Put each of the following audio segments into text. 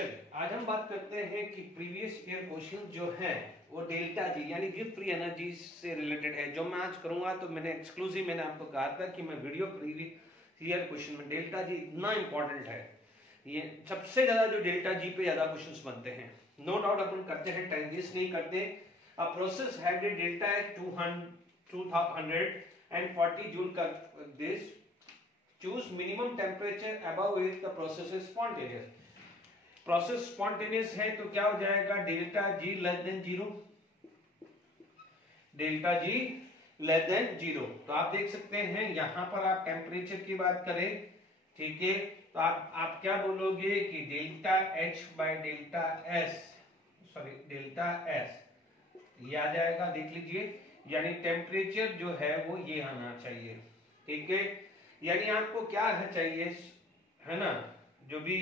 चलिए आज हम बात करते हैं कि प्रीवियस ईयर क्वेश्चन जो है वो डेल्टा जी यानी गिफ्ट फ्री एनर्जी से रिलेटेड है। जो मैं आज करूंगा तो मैंने आपको कहा था कि मैं वीडियो प्रीवियस ईयर क्वेश्चन में डेल्टा जी इतना इंपॉर्टेंट है, ये सबसे ज्यादा जो डेल्टा जी पे ज्यादा क्वेश्चंस बनते हैं। नो डाउट अपन करते हैं, टाइम वेस्ट नहीं करते। A process had a delta H 240 joule का this choose minimum temperature above which the process is spontaneous। Process spontaneous है तो क्या हो जाएगा, delta G less than zero, delta G less than zero. तो आप देख सकते हैं यहां पर आप टेम्परेचर की बात करें, ठीक है, तो आप क्या बोलोगे कि delta H by delta S, sorry delta S ये आ जाएगा, देख लीजिए, यानी टेम्परेचर जो है वो ये आना चाहिए, ठीक है, यानी आपको क्या रहना चाहिए, है ना, जो भी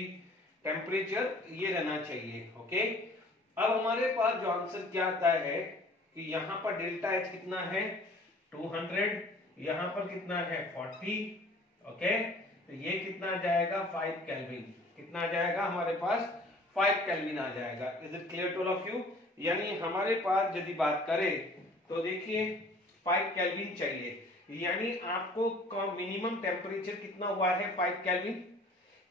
टेम्परेचर ये रहना चाहिए। ओके, अब हमारे पास जो आंसर क्या आता है कि यहां पर डेल्टा एच कितना है 200, यहां पर कितना है 40, ओके, तो ये कितना आ जाएगा 5 केल्विन, कितना आ जाएगा हमारे पास 5 केल्विन आ जाएगा। Is it clear to all of you? यानी हमारे पास यदि बात करें तो देखिए 5 केल्विन चाहिए, यानी आपको मिनिमम टेम्परेचर कितना हुआ है 5 केल्विन,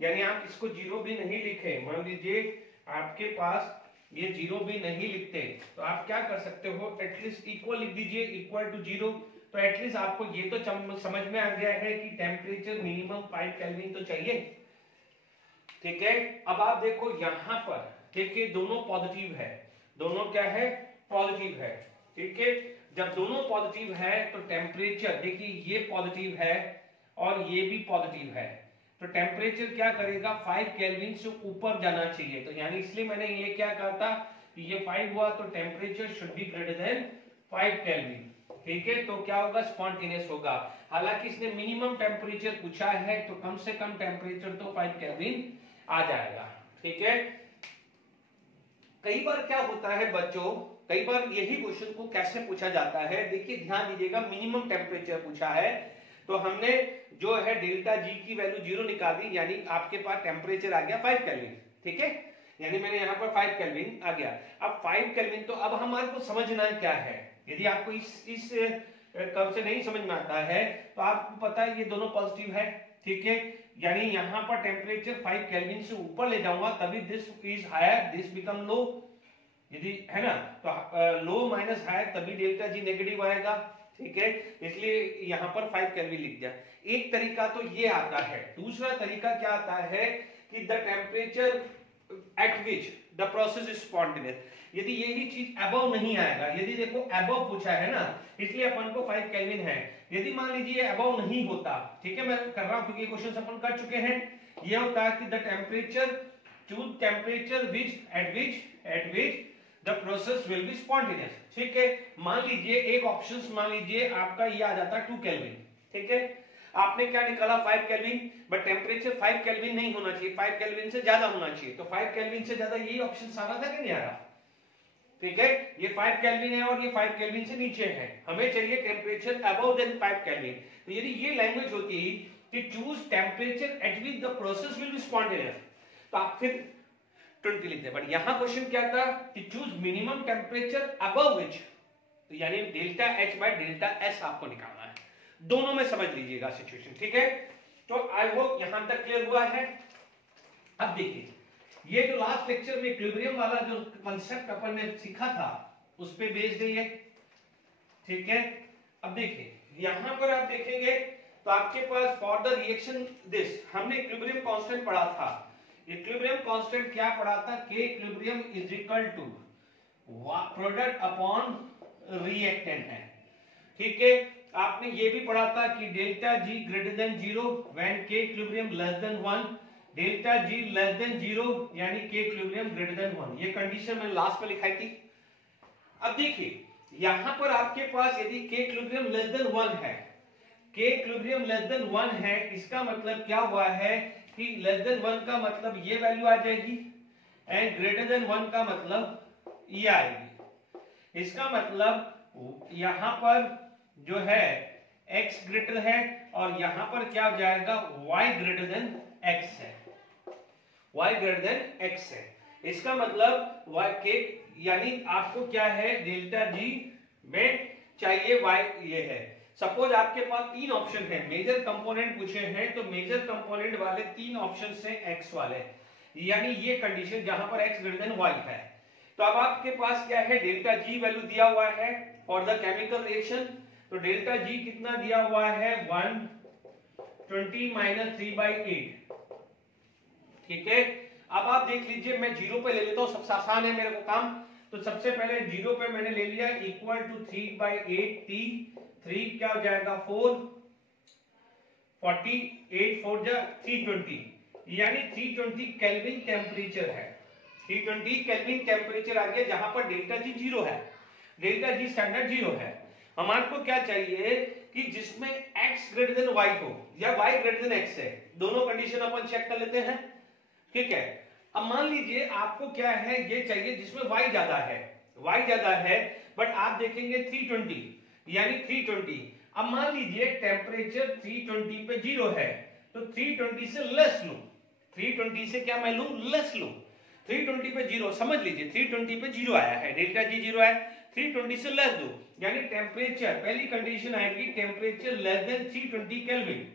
यानी आप इसको जीरो भी नहीं लिखे, मान लीजिए आपके पास ये जीरो भी नहीं लिखते तो आप क्या कर सकते हो, एटलीस्ट इक्वल लिख दीजिए, इक्वल टू जीरो, तो एटलीस्ट आपको ये तो समझ में आ गया है कि टेम्परेचर मिनिमम 5 केल्विन तो चाहिए, ठीक है। अब आप देखो यहां पर देखिए दोनों पॉजिटिव है, दोनों क्या है पॉजिटिव है, ठीक है, जब दोनों पॉजिटिव है तो टेम्परेचर देखिए ये पॉजिटिव है और ये भी पॉजिटिव है, तो टेम्परेचर क्या करेगा 5 केल्विन से ऊपर जाना चाहिए। तो यानी इसलिए मैंने ये क्या कहा था कि ये 5 हुआ तो temperature should be greater then 5 kelvin, ठीक है, तो क्या होगा स्पॉन्टेनियस होगा। हालांकि इसने मिनिमम टेम्परेचर पूछा है तो कम से कम टेम्परेचर तो 5 केल्विन आ जाएगा, ठीक है। कई बार क्या होता है बच्चों, कई बार यही क्वेश्चन को कैसे पूछा जाता है, देखिए ध्यान दीजिएगा, मिनिमम टेम्परेचर पूछा है तो हमने जो है डेल्टा जी की वैल्यू जीरो निकाल दी, यानी आपके पास टेम्परेचर आ गया 5 केल्विन, ठीक है, यानी मैंने यहाँ पर 5 केल्विन आ गया। अब 5 केल्विन तो अब हमारे को समझना क्या है, यदि आपको इस कर्व से नहीं समझ में आता है तो आपको पता है ये दोनों पॉजिटिव है, ठीक है, यानी यहाँ पर टेम्परेचर 5 केल्विन से ऊपर ले जाऊंगा तभी this is higher, this become low, यदि है ना, तो लो माइनस हायर तभी डेल्टा जी नेगेटिव आएगा, ठीक है, इसलिए यहां पर 5 केल्विन लिख दिया। एक तरीका तो ये आता है, दूसरा तरीका क्या आता है कि the temperature at which the process is spontaneous, यदि यही चीज अबव नहीं आएगा, यदि देखो अबव पूछा है ना इसलिए अपन को 5 केल्विन है, यदि मान लीजिए अबव नहीं होता, ठीक है, मैं कर रहा हूं क्योंकि क्वेश्चन अपन कर चुके हैं, ये होता है कि the temperature choose temperature at which the process will be spontaneous, ठीक है। मान लीजिए एक ऑप्शन, मान लीजिए आपका ये आ जाता 2 केल्विन, ठीक है, आपने क्या निकाला 5 केल्विन, बट टेम्परेचर 5 केल्विन नहीं होना चाहिए, 5 केल्विन से ज्यादा होना चाहिए, तो 5 केल्विन से ज्यादा यही ऑप्शन सारा था कि नहीं आ रहा, ठीक है, ये 5 केल्विन है और ये 5 केल्विन से नीचे है, हमें चाहिए टेम्परेचर अबव देन 5 केल्विन, तो यदि ये लैंग्वेज होती कि choose temperature at which the process will be spontaneous तो आप फिर 20 लिखते, बट यहां क्वेश्चन क्या था कि चूज मिनिमम टेम्परेचर अबव विच, तो यानी delta H by delta S आपको निकालना है, दोनों में समझ लीजिएगा सिचुएशन, ठीक है। तो आई होप यहां तक क्लियर हुआ है। अब देखिए ये जो लास्ट लेक्चर में इक्विलिब्रियम वाला जो कांसेप्ट अपन ने सीखा था उस पे बेस्ड है ये, ठीक है। अब देखिए यहां पर आप देखेंगे तो आपके पास फॉर द रिएक्शन दिस हमने इक्विलिब्रियम कांस्टेंट पढ़ा था, इक्विलिब्रियम कांस्टेंट क्या पढ़ा था, K equilibrium is equal to product upon reactant है, ठीक है। आपने ये भी पढ़ा था कि delta G greater than zero when K equilibrium less than 1, delta G less than zero यानी के इक्विलिब्रियम ग्रेटर देन 1, ये कंडीशन मैंने लास्ट में लिखाई थी। अब देखिए यहां पर आपके पास यदि के इक्विलिब्रियम लेस देन 1 है, के इक्विलिब्रियम लेस देन 1 है, इसका मतलब क्या हुआ है कि लेस देन 1 का मतलब ये वैल्यू आ जाएगी एंड ग्रेटर देन 1 का मतलब ये आएगी, इसका मतलब यहां पर जो है x ग्रेटर है और यहां पर क्या हो जाएगा y ग्रेटर देन x है, y ग्रेटर देन x है। इसका मतलब y के यानी आपको क्या है डेल्टा जी में चाहिए y ये है। सपोज आपके पास तीन ऑप्शन है, मेजर कंपोनेंट पूछे हैं तो मेजर कंपोनेंट वाले तीन ऑप्शन है x वाले, यानी ये कंडीशन जहां पर x ग्रेटर देन y है। तो अब आपके पास क्या है डेल्टा जी वैल्यू दिया हुआ है फॉर द केमिकल रिएक्शन। तो डेल्टा जी कितना दिया हुआ है 120 माइनस 3/8। ठीक है, अब आप देख लीजिए मैं जीरो पे ले लेता हूं, सबसे आसान है मेरे को काम। तो सबसे पहले जीरो पे मैंने ले लिया इक्वल टू 3/8 t, 3 क्या हो जाएगा 4, 48 4 जा 320, यानी 320 केल्विन टेम्परेचर है। 320 केल्विन टेम्परेचर आ गया जहां पर डेल्टा जी जीरो है, डेल्टा जी स्टैंडर्ड जीरो है। हमारे को क्या चाहिए कि जिसमें x ग्रेटर देन y हो या y ग्रेटर देन x है, दोनों कंडीशन अपन चेक कर लेते हैं। ठीक है, अब मान लीजिए आपको क्या है ये चाहिए जिसमें y ज्यादा है, y ज्यादा है बट आप देखेंगे 320 यानी 320। अब मान लीजिए टेम्परेचर 320 पे जीरो है तो 320 से लेस लूं, 320 से क्या मैं लूं लेस लूं। 320 पे जीरो समझ लीजिए 320 पे जीरो आया है, डेल्टा जी जीरो है, 320 से लेस दो यानी टेम्परेचर पहली कंडीशन आएगी टेम्परेचर लेस देन 320 केल्विन।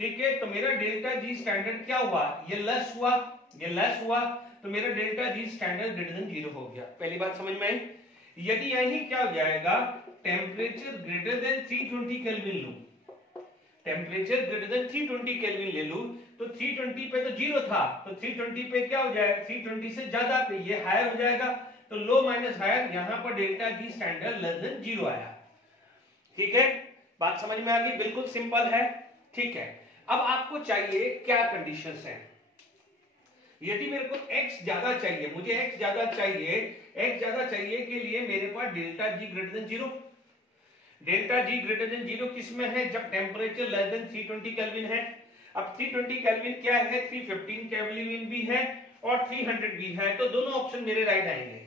ठीक है, तो मेरा डेल्टा जी स्टैंडर्ड क्या हुआ, ये लेस हुआ, ये लेस हुआ, तो मेरा delta G standard greater than zero हो गया। पहली बात समझ में आई। यदि यही क्या हो जाएगा टेम्परेचर ग्रेटर देन 320 केल्विन लूं, टेम्परेचर ग्रेटर देन 320 केल्विन ले लूं तो 320 पे तो जीरो था, तो 320 पे क्या हो जाएगा 320 से ज्यादा पे ये हायर हो जाएगा, तो लो माइनस हायर, यहां पर delta G standard less than zero आया। ठीक है, बात समझ में आ गई, बिल्कुल सिंपल है। ठीक है, अब आपको चाहिए क्या कंडीशंस हैं। यदि मेरे को x ज्यादा चाहिए, मुझे x ज्यादा चाहिए, x ज्यादा चाहिए के लिए मेरे पास delta G greater than zero, delta G greater than zero किसमें है जब टेम्परेचर लेस देन 320 केल्विन है। अब 320 केल्विन क्या है 315 केल्विन भी है और 300 भी है, तो दोनों ऑप्शन मेरे राइट आएंगे,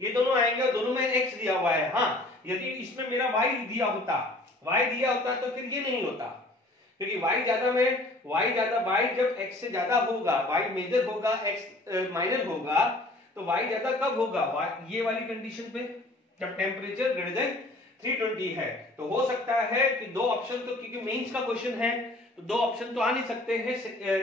ये दोनों आएंगे और दोनों में x दिया हुआ है। हाँ, यदि इसमें मेरा y दिया होता तो फिर ये नहीं होता, क्योंकि y ज्यादा में y जब x से ज्यादा होगा, y मेजर होगा x माइनर होगा, तो y ज्यादा कब होगा ये वाली कंडीशन पे जब टेम्परेचर ग्रेटर देन 320 है। तो हो सकता है कि दो ऑप्शन, तो क्योंकि मेंस का क्वेश्चन है तो दो ऑप्शन तो आ नहीं सकते हैं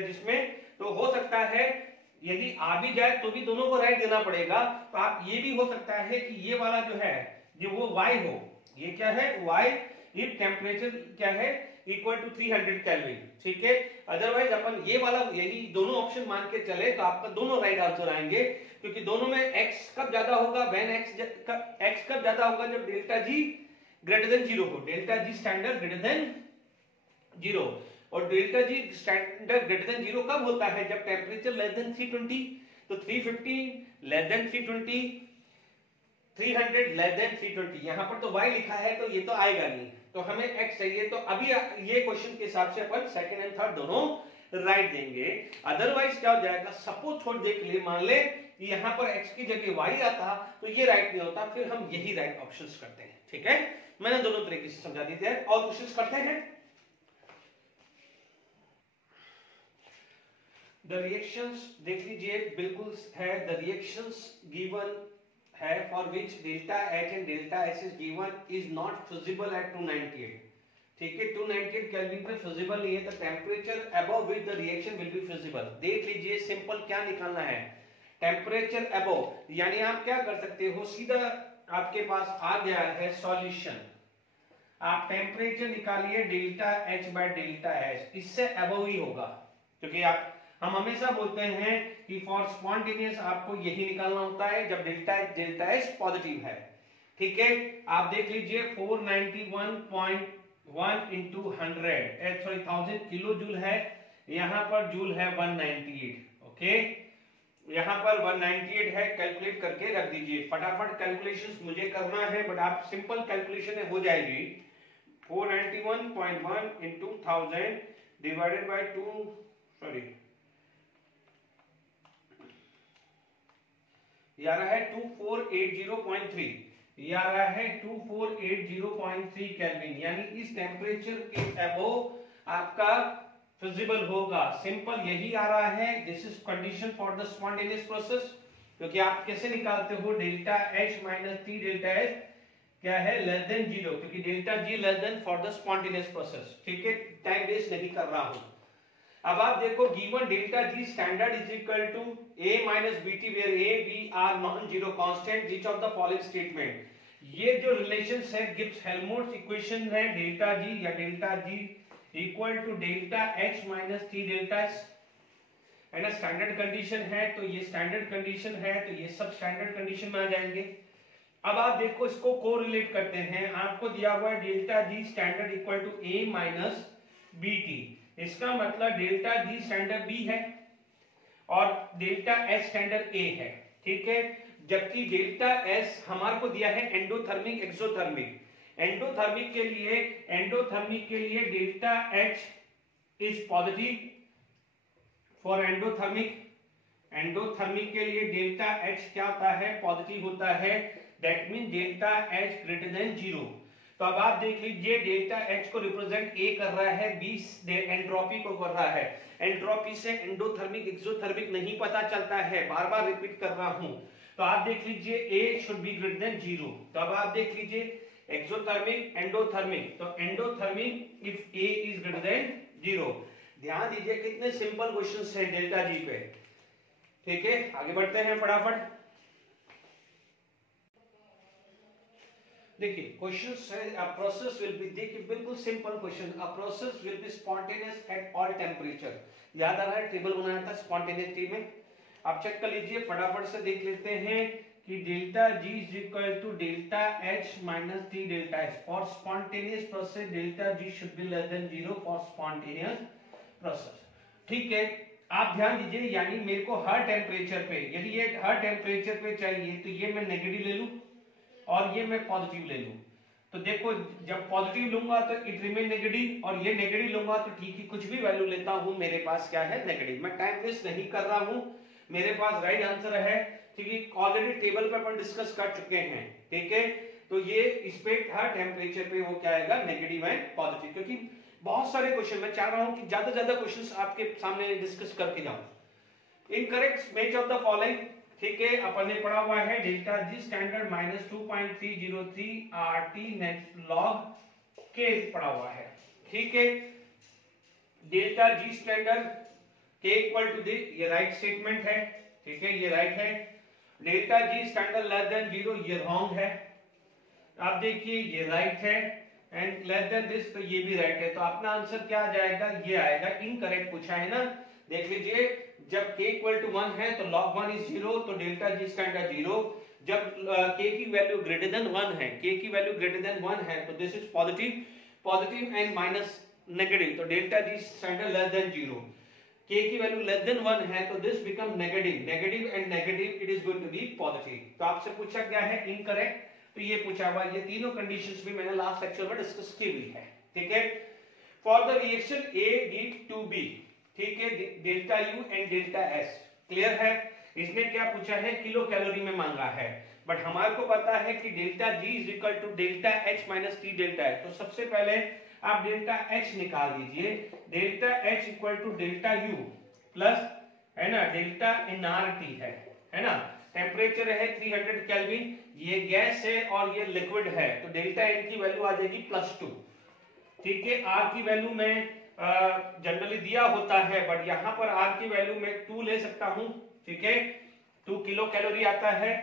जिसमें, तो हो सकता है यदि आ भी जाए तो भी दोनों को राइट देना पड़ेगा। तो आप ये भी हो सकता है कि ये वाला जो है ये वो y हो, ये क्या है y इफ टेम्परेचर क्या है इक्वल टू 300 केल्विन। ठीक है, अदरवाइज अपन ये वाला यदि दोनों ऑप्शन मान के चले तो आपका दोनों राइट आंसर आएंगे, क्योंकि दोनों में x कब ज्यादा होगा व्हेन x कब ज्यादा होगा जब delta G greater than zero हो, delta G standard greater than zero. और delta G standard greater than zero कब होता है जब टेम्परेचर लेस देन 320, तो 315 लेस देन 320, 300 लेस देन 320। यहां पर तो y लिखा है तो ये तो आएगा नहीं, तो हमें x चाहिए। तो अभी ये क्वेश्चन के हिसाब से अपन सेकंड एंड थर्ड दोनों राइट देंगे। अदरवाइज क्या हो जाएगा, सपोज छोड़ दे के लिए मान ले कि यहां पर x की जगह y आता तो ये राइट नहीं होता, फिर हम यही राइट ऑप्शंस करते हैं। ठीक है, मैंने दोनों तरीके से समझा दी थी। और क्वेश्चंस करते हैं। द रिएक्शंस देख लीजिए, बिल्कुल है द रिएक्शंस गिवन है for which delta H and delta S is given is not feasible at 298। ठीक है, 298 केल्विन पे फिजिबल नहीं है, तो temperature above which the reaction will be feasible. देख लीजिए सिंपल क्या निकालना है, टेम्परेचर अबव, यानी आप क्या कर सकते हो सीधा आपके पास आ गया है सॉल्यूशन, आप टेम्परेचर निकालिए delta H by delta S, इससे अबव ही होगा, क्योंकि आप हम हमेशा बोलते हैं कि फॉर स्पॉन्टेनियस आपको यही निकालना होता है जब delta H delta S positive है। ठीक है, आप देख लीजिए 491.1 इंटू 1000 किलो जूल है, यहाँ पर जूल है 198। ओके, यहाँ पर 198 है, कैलकुलेट करके रख दीजिए। फटाफट कैलकुलेशंस मुझे करना है बट आप सिंपल कैलकुलेशन हो जाएगी। 491.1 इंटू 1000 डिवाइडेड बाय 2, सॉरी ये आ रहा है 2480.3, ये आ रहा है 2480.3 केल्विन, यानी इस टेम्परेचर के अबव आपका फिजिबल होगा। सिंपल यही आ रहा है, this is condition for the spontaneous process. क्योंकि आप कैसे निकालते हो delta H minus T delta H क्या है, लेस देन जीरो, क्योंकि delta G less then for the spontaneous process. ठीक है, टाइम वेस्ट नहीं कर रहा हूं। अब आप देखो given delta G standard is equal to a minus BT where a b are non zero constant, which of the following statement. ये जो रिलेशंस है गिब्स हेल्महोल्ट्ज इक्वेशन है, डेल्टा जी या delta G equal to delta H minus T delta S है ना। Standard condition है तो ये स्टैंडर्ड कंडीशन है, तो ये सब स्टैंडर्ड कंडीशन में आ जाएंगे। अब आप देखो इसको कोरिलेट करते हैं। आपको दिया हुआ है delta G standard equal to a minus B T, इसका मतलब डेल्टा जी स्टैंडर्ड बी है और डेल्टा एस स्टैंडर्ड ए है। ठीक है, जबकि डेल्टा एस हमारे को दिया है एंडोथर्मिक एक्सोथर्मिक। एंडोथर्मिक के लिए delta H is positive for endothermic के लिए डेल्टा एच क्या होता है, पॉजिटिव होता है। That mean delta H greater than zero. तो अब आप देख लीजिए डेल्टा एच को रिप्रेजेंट ए कर रहा है, बी एंट्रोपी को कर रहा है। एंट्रोपी से एंडोथर्मिक एक्सोथर्मिक नहीं पता चलता है, बार बार रिपीट कर रहा हूं। तो आप देख लीजिए A should be greater than zero. तो अब आप देख लीजिए एक्सोथर्मिक एंडोथर्मिक, तो endothermic if A is greater than zero. ध्यान दीजिए कितने सिंपल क्वेश्चंस हैं डेल्टा जी पे। ठीक है, आगे बढ़ते हैं फटाफट। देखिए क्वेश्चंस है, अ प्रोसेस विल बी, देखिए बिल्कुल simple question, a process will be spontaneous at all temperature. याद आ रहा है, टेबल बनाया था स्पॉन्टेनियसली में, आप चेक कर लीजिए, फटाफट से देख लेते हैं कि delta G is equal to delta H minus T delta H. For spontaneous process delta G should be less than zero for spontaneous process. ठीक है, आप ध्यान दीजिए, यानी मेरे को हर टेम्परेचर पे, यदि ये हर टेम्परेचर पे चाहिए तो ये मैं नेगेटिव ले लूं और ये मैं पॉजिटिव ले लूं। तो देखो जब पॉजिटिव लूंगा तो इट रिमेन नेगेटिव, और ये नेगेटिव लूंगा तो ठीक है, कुछ भी वैल्यू लेता हूं मेरे पास क्या है, नेगेटिव। मैं टाइम वेस्ट नहीं कर रहा हूं, मेरे पास राइट आंसर है। ठीक है, ऑलरेडी टेबल पे अपन डिस्कस कर चुके हैं। ठीक है, तो ये इस पे हर टेम्परेचर पे वो क्या आएगा, नेगेटिव एंड पॉजिटिव। क्योंकि बहुत सारे क्वेश्चन, मैं चाह रहा हूं कि ज्यादा ज्यादा क्वेश्चंस आपके सामने डिस्कस करके जाऊं। Incorrect match of the following. ठीक है, अपन ने पढ़ा हुआ है delta G standard minus 2.303 RT net log के पढ़ा हुआ है। ठीक है, डेल्टा जी स्टैंडर्ड के इक्वल टू दी, ये राइट स्टेटमेंट है। ठीक है, ये राइट है। Delta G standard less than zero, ये रॉन्ग है। आप देखिए ये राइट है, एंड लेस देन दिस, तो ये भी राइट है। तो अपना आंसर क्या आ जाएगा, ये आएगा। इनकरेक्ट पूछा है ना, देख लीजिए, जब k इक्वल टू 1 है तो log 1 इज 0, तो डेल्टा जी स्टैंडर्ड 0। जब k की वैल्यू ग्रेटर देन 1 है, k की वैल्यू ग्रेटर देन 1 है तो this is positive and minus negative, तो delta G standard less than 0। k की वैल्यू लेस देन 1 है तो this become negative and negative it is going to be positive. तो आपसे पूछा गया है इनकरेक्ट, तो ये पूछा हुआ, ये तीनों कंडीशंस भी मैंने लास्ट लेक्चर में डिस्कस की हुई है। ठीक है, for the reaction A lead to B, ठीक है, delta U and delta S, clear है। इसने क्या पूछा है, किलो कैलोरी में मांगा है, बट हमारे को पता है कि delta G is equal to delta H minus T delta H। तो सबसे पहले आप डेल्टा H निकाल दीजिए, delta H equal to delta U plus, है ना, डेल्टा nRT है ना। टेम्परेचर है 300 केल्विन, ये गैस है और ये लिक्विड है, तो डेल्टा N की वैल्यू आ जाएगी +2। ठीक है, R की वैल्यू में जनरली दिया होता है, बट यहाँ पर R की वैल्यू में 2 ले सकता हूं। ठीक है, 2 किलो कैलोरी आता है,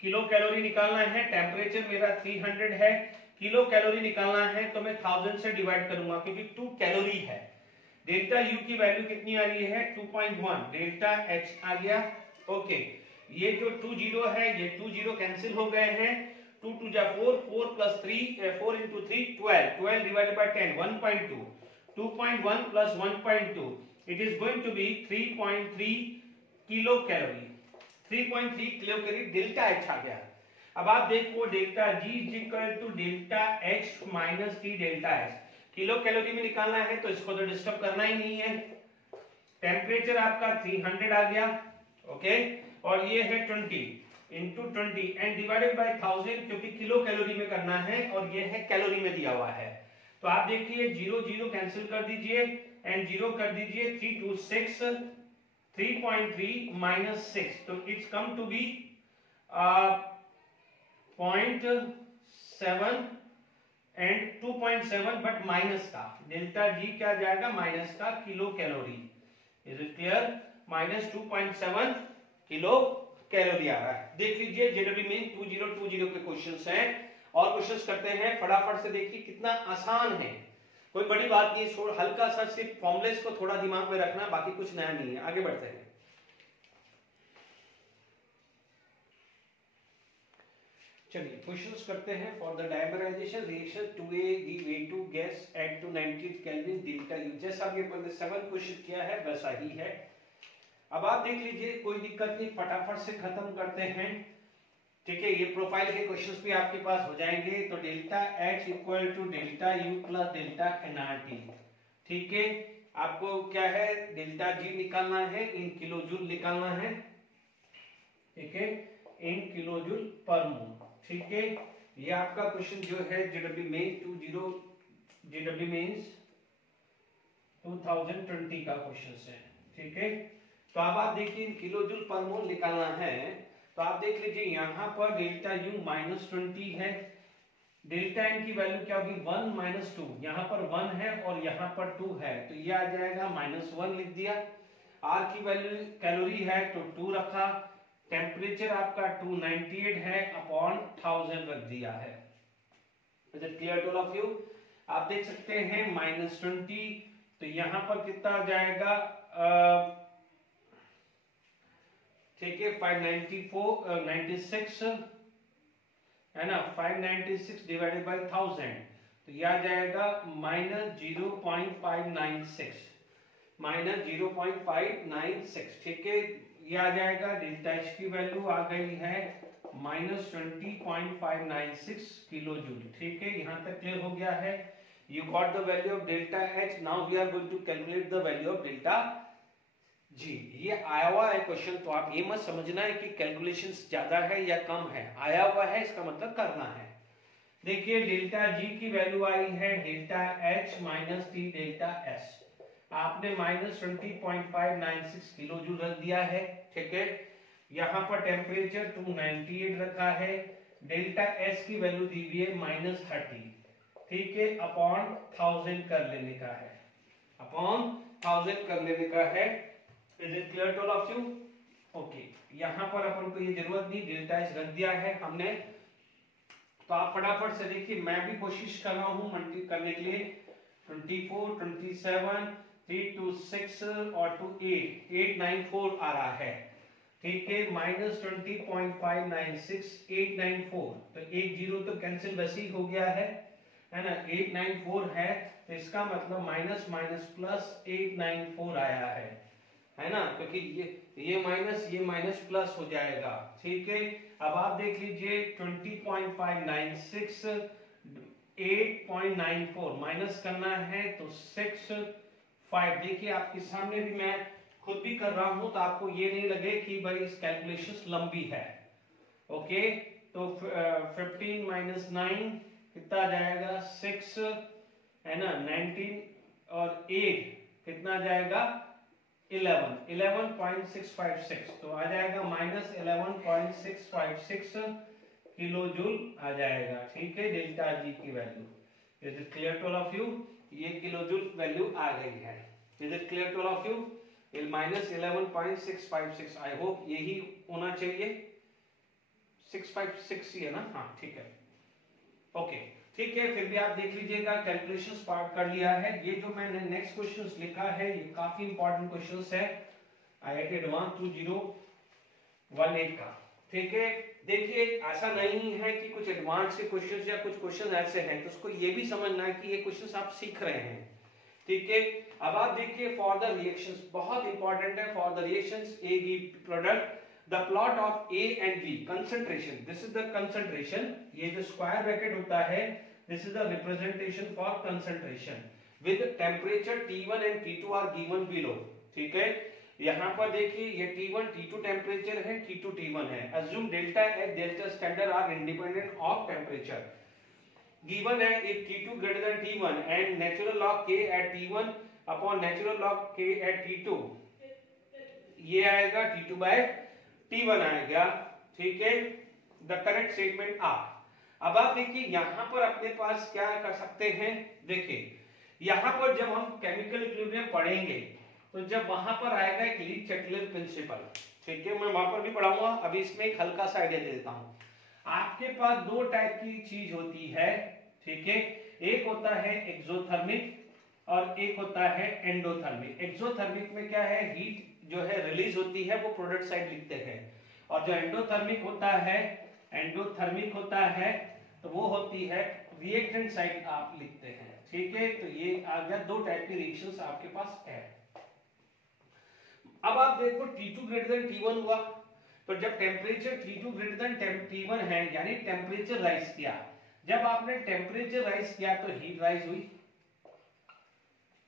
किलो कैलोरी निकालना है, टेम्परेचर मेरा 300 है, किलो कैलोरी निकालना है तो मैं 1000 से डिवाइड करूंगा क्योंकि 2 कैलोरी है। डेल्टा U की वैल्यू कितनी आ रही है, 2.1, डेल्टा H आ गया। ओके, ये जो 2 0 है, ये 2 0 कैंसिल हो गए हैं, 2 2 जा 4, 4 plus 3, 4 into 3 12, 12 divided by 10 1.2, 2.1 plus 1.2, it is going to be 3.3 kilo calorie, 3.3 kilo calorie delta H आ गया। अब आप देखो delta G is equal to delta H minus T delta S, kilo calorie में निकालना है तो इसको तो डिस्टर्ब करना ही नहीं है। टेम्परेचर आपका 300 आ गया, ओके, और ये है 20 इंटू 20 एंड डिवाइडेड बाय 1000, क्योंकि किलो कैलोरी में करना है और ये है कैलोरी में दिया हुआ है। तो आप देखिए 0 0 कैंसिल कर दीजिए एंड 0 कर दीजिए 3 2 6 3.3 माइनस 6, तो it's come to be 0.7 and 2.7, but minus का डेल्टा जी क्या जाएगा, माइनस का kilo calorie. Is it clear? Minus 2.7 kilo calorie आ रहा है। देख लीजिए जेडब्ल्यू में 2020 के क्वेश्चंस हैं और क्वेश्चंस करते हैं फटाफट से। देखिए कितना आसान है, कोई बड़ी बात नहीं, हल्का सा सिर्फ फॉर्मुलेस को थोड़ा दिमाग में रखना, बाकी कुछ नया नहीं है। आगे बढ़ते हैं। चलिए क्वेश्चंस करते हैं। For the dimerisation reaction 2A give A2 gas at 298 kelvin delta U। जैसा आपके 7 क्वेश्चन किया है वैसा ही है। अब आप देख लीजिए, कोई दिक्कत नहीं, फटाफट से खत्म करते हैं। ठीक है, ये प्रोफाइल के क्वेश्चंस भी आपके पास हो जाएंगे। तो delta H equal to delta U plus delta nRT। ठीक है, आपको क्या है, डेल्टा G निकालना है, इन किलो जूल निकालना है। ठीक है, इन किलो जूल पर मोल। ठीक है, ये आपका क्वेश्चन जो है जेडब्ल्यू मेंस 2020 का क्वेश्चन है। ठीक है, तो अब आप देखिए किलो जूल पर मोल निकालना है। तो आप देख लीजिए यहाँ पर डेल्टा U -20 है, डेल्टा N की वैल्यू क्या होगी 1 - 2, यहाँ पर 1 है और यहाँ पर 2 है, तो ये आ जाएगा -1 लिख दिया। R की वैल्यू कैलोरी है तो 2 रखा, टेम्परेचर आपका 298 है अपॉन 1000 रख दिया है। Is it clear to all of you? आप देख सकते हैं -20, तो यहां पर कितना आ जाएगा, ठीक है 596 है ना, 596 डिवाइडेड बाय 1000, तो यह आ जाएगा -0.596। ठीक है, ये आ जाएगा डेल्टा H की वैल्यू आ गई है -20.596 किलो जूल। ठीक है, यहां तक क्लियर हो गया है। You got the value of delta H। Now we are going to calculate the value of delta G। ये आया हुआ है क्वेश्चन, तो आप ये मत समझना है कि कैलकुलेशंस ज्यादा है या कम है, आया हुआ है इसका मतलब करना है। देखिए डेल्टा G की वैल्यू आई है delta H minus T delta S, आपने -20.596 किलो जूल रख दिया है। ठीक है, यहाँ पर टेम्परेचर 298 रखा है, डेल्टा S की वैल्यू दी हुई है -30। ठीक है, अपॉन 1000 कर लेने का है, अपॉन 1000 कर लेने का है। Is it clear to all of you? Okay, यहाँ पर अपन को ये जरूरत नहीं, डेल्टा S रख दिया है हमने। तो आप फटाफट से देखिए, मैं भी कोशिश कर रहा हूँ मल्टी करने के लिए। 24 27 3 2 6 और 2 8 894 आ रहा है। ठीक है, -20.596 894, तो 1 0 तो कैंसिल वैसे ही हो गया है ना, 894 है, तो इसका मतलब माइनस माइनस प्लस 894 आया है ना, क्योंकि ये माइनस प्लस हो जाएगा। ठीक है, अब आप देख लीजिए 20.596 8.94 माइनस करना है तो 6 5। देखिए आपके सामने भी मैं खुद भी कर रहा हूं, तो आपको ये नहीं लगे कि भाई इस कैलकुलेशन लंबी है। ओके, तो 15 - 9 कितना आ जाएगा 6 है ना, 19 और 8 कितना आ जाएगा 11.656, तो आ जाएगा -11.656 किलो जूल आ जाएगा। ठीक है, डेल्टा G की value. Is it clear to all of you? ये किलो जूल वैल्यू आ गई है। Is it clear to all of you? -11.656, I hope यही होना चाहिए, 656 ही है ना, हाँ ठीक है। ओके ठीक है, फिर भी आप देख लीजिएगा कैलकुलेशंस पार्ट कर लिया है। ये जो मैंने नेक्स्ट क्वेश्चंस लिखा है ये काफी इंपॉर्टेंट क्वेश्चंस है IIT एडवांस 2018 का। ठीक है, देखिए ऐसा नहीं है कि कुछ एडवांस के क्वेश्चंस या कुछ क्वेश्चन ऐसे हैं, तो उसको ये भी समझना है कि ये क्वेश्चंस आप सीख रहे हैं। ठीक है, अब आप देखिए फॉर द रिएक्शंस, बहुत इंपॉर्टेंट है। For the reactions A B product, the plot of A and B concentration, this is the concentration, ये जो स्क्वायर ब्रैकेट होता है this is the representation for concentration with temperature T1 and T2 are given below. ठीक है, यहां पर देखिए ये T1 T2 टेम्परेचर है, T2 T1 है। Assume delta H delta standard are independent of temperature. Given है if T2 greater than T1 and natural log K at T1 upon natural log K at T2, ये आएगा T2 by T1 आएगा, ठीक है, the correct statement are. अब आप देखिए यहां पर अपने पास क्या कर सकते हैं, देखिए यहां पर जब हम केमिकल इक्विलिब्रियम पढ़ेंगे तो जब वहां पर आएगा एक ली-चैटलर प्रिंसिपल, ठीक है, मैं वहां पर भी पढ़ाऊंगा, अभी इसमें एक हल्का सा आइडिया दे देता हूं। आपके पास दो टाइप की चीज होती है, ठीक है, एक होता है एक्सोथर्मिक और एक होता है एंडोथर्मिक। एक्सोथर्मिक में क्या है, हीट जो है रिलीज होती है, वो प्रोडक्ट साइड लिखते हैं, और जो एंडोथर्मिक होता है तो वो होती है रिएक्टेंट साइड आप लिखते हैं, ठीक है। तो ये आ गया, दो टाइप के रिएक्शंस आपके पास है। अब आप देखो T2 ग्रेटर देन T1 हुआ, तो जब temperature T2 greater than T1 है यानी टेम्परेचर राइज किया, जब आपने टेम्परेचर राइज किया तो हीट राइज हुई,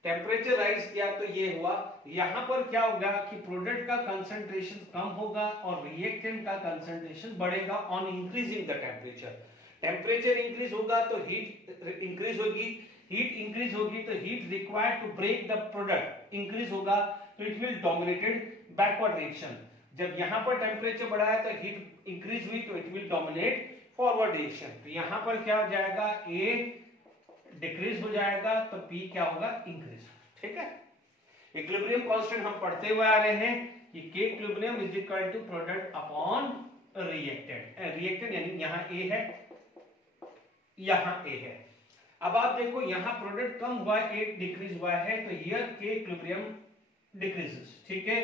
टेम्परेचर राइज किया तो ये हुआ। यहां पर क्या होगा कि प्रोडक्ट का कंसंट्रेशन कम होगा और रिएक्टेंट का कंसंट्रेशन बढ़ेगा on increasing the temperature. Temperature increase होगा तो हीट इंक्रीज होगी, हीट इंक्रीज होगी तो heat required to break the product increase होगा, तो it will dominated backward reaction. जब यहां पर टेम्परेचर बढ़ा है तो हीट इंक्रीज हुई तो it will dominate forward reaction. तो यहां पर क्या हो जाएगा, ए डिक्रीज हो जाएगा तो पी क्या होगा, इंक्रीज, ठीक है। इक्विलिब्रियम कांस्टेंट हम पढ़ते हुए आ रहे हैं कि K equilibrium is equal to product upon reactant, reactant यानी यहां ए है, यहां ए है। अब आप देखो यहां प्रोडक्ट कम हुआ है, ए डिक्रीज हुआ है, तो हियर के इक्विलिब्रियम डिक्रीजेस, ठीक है।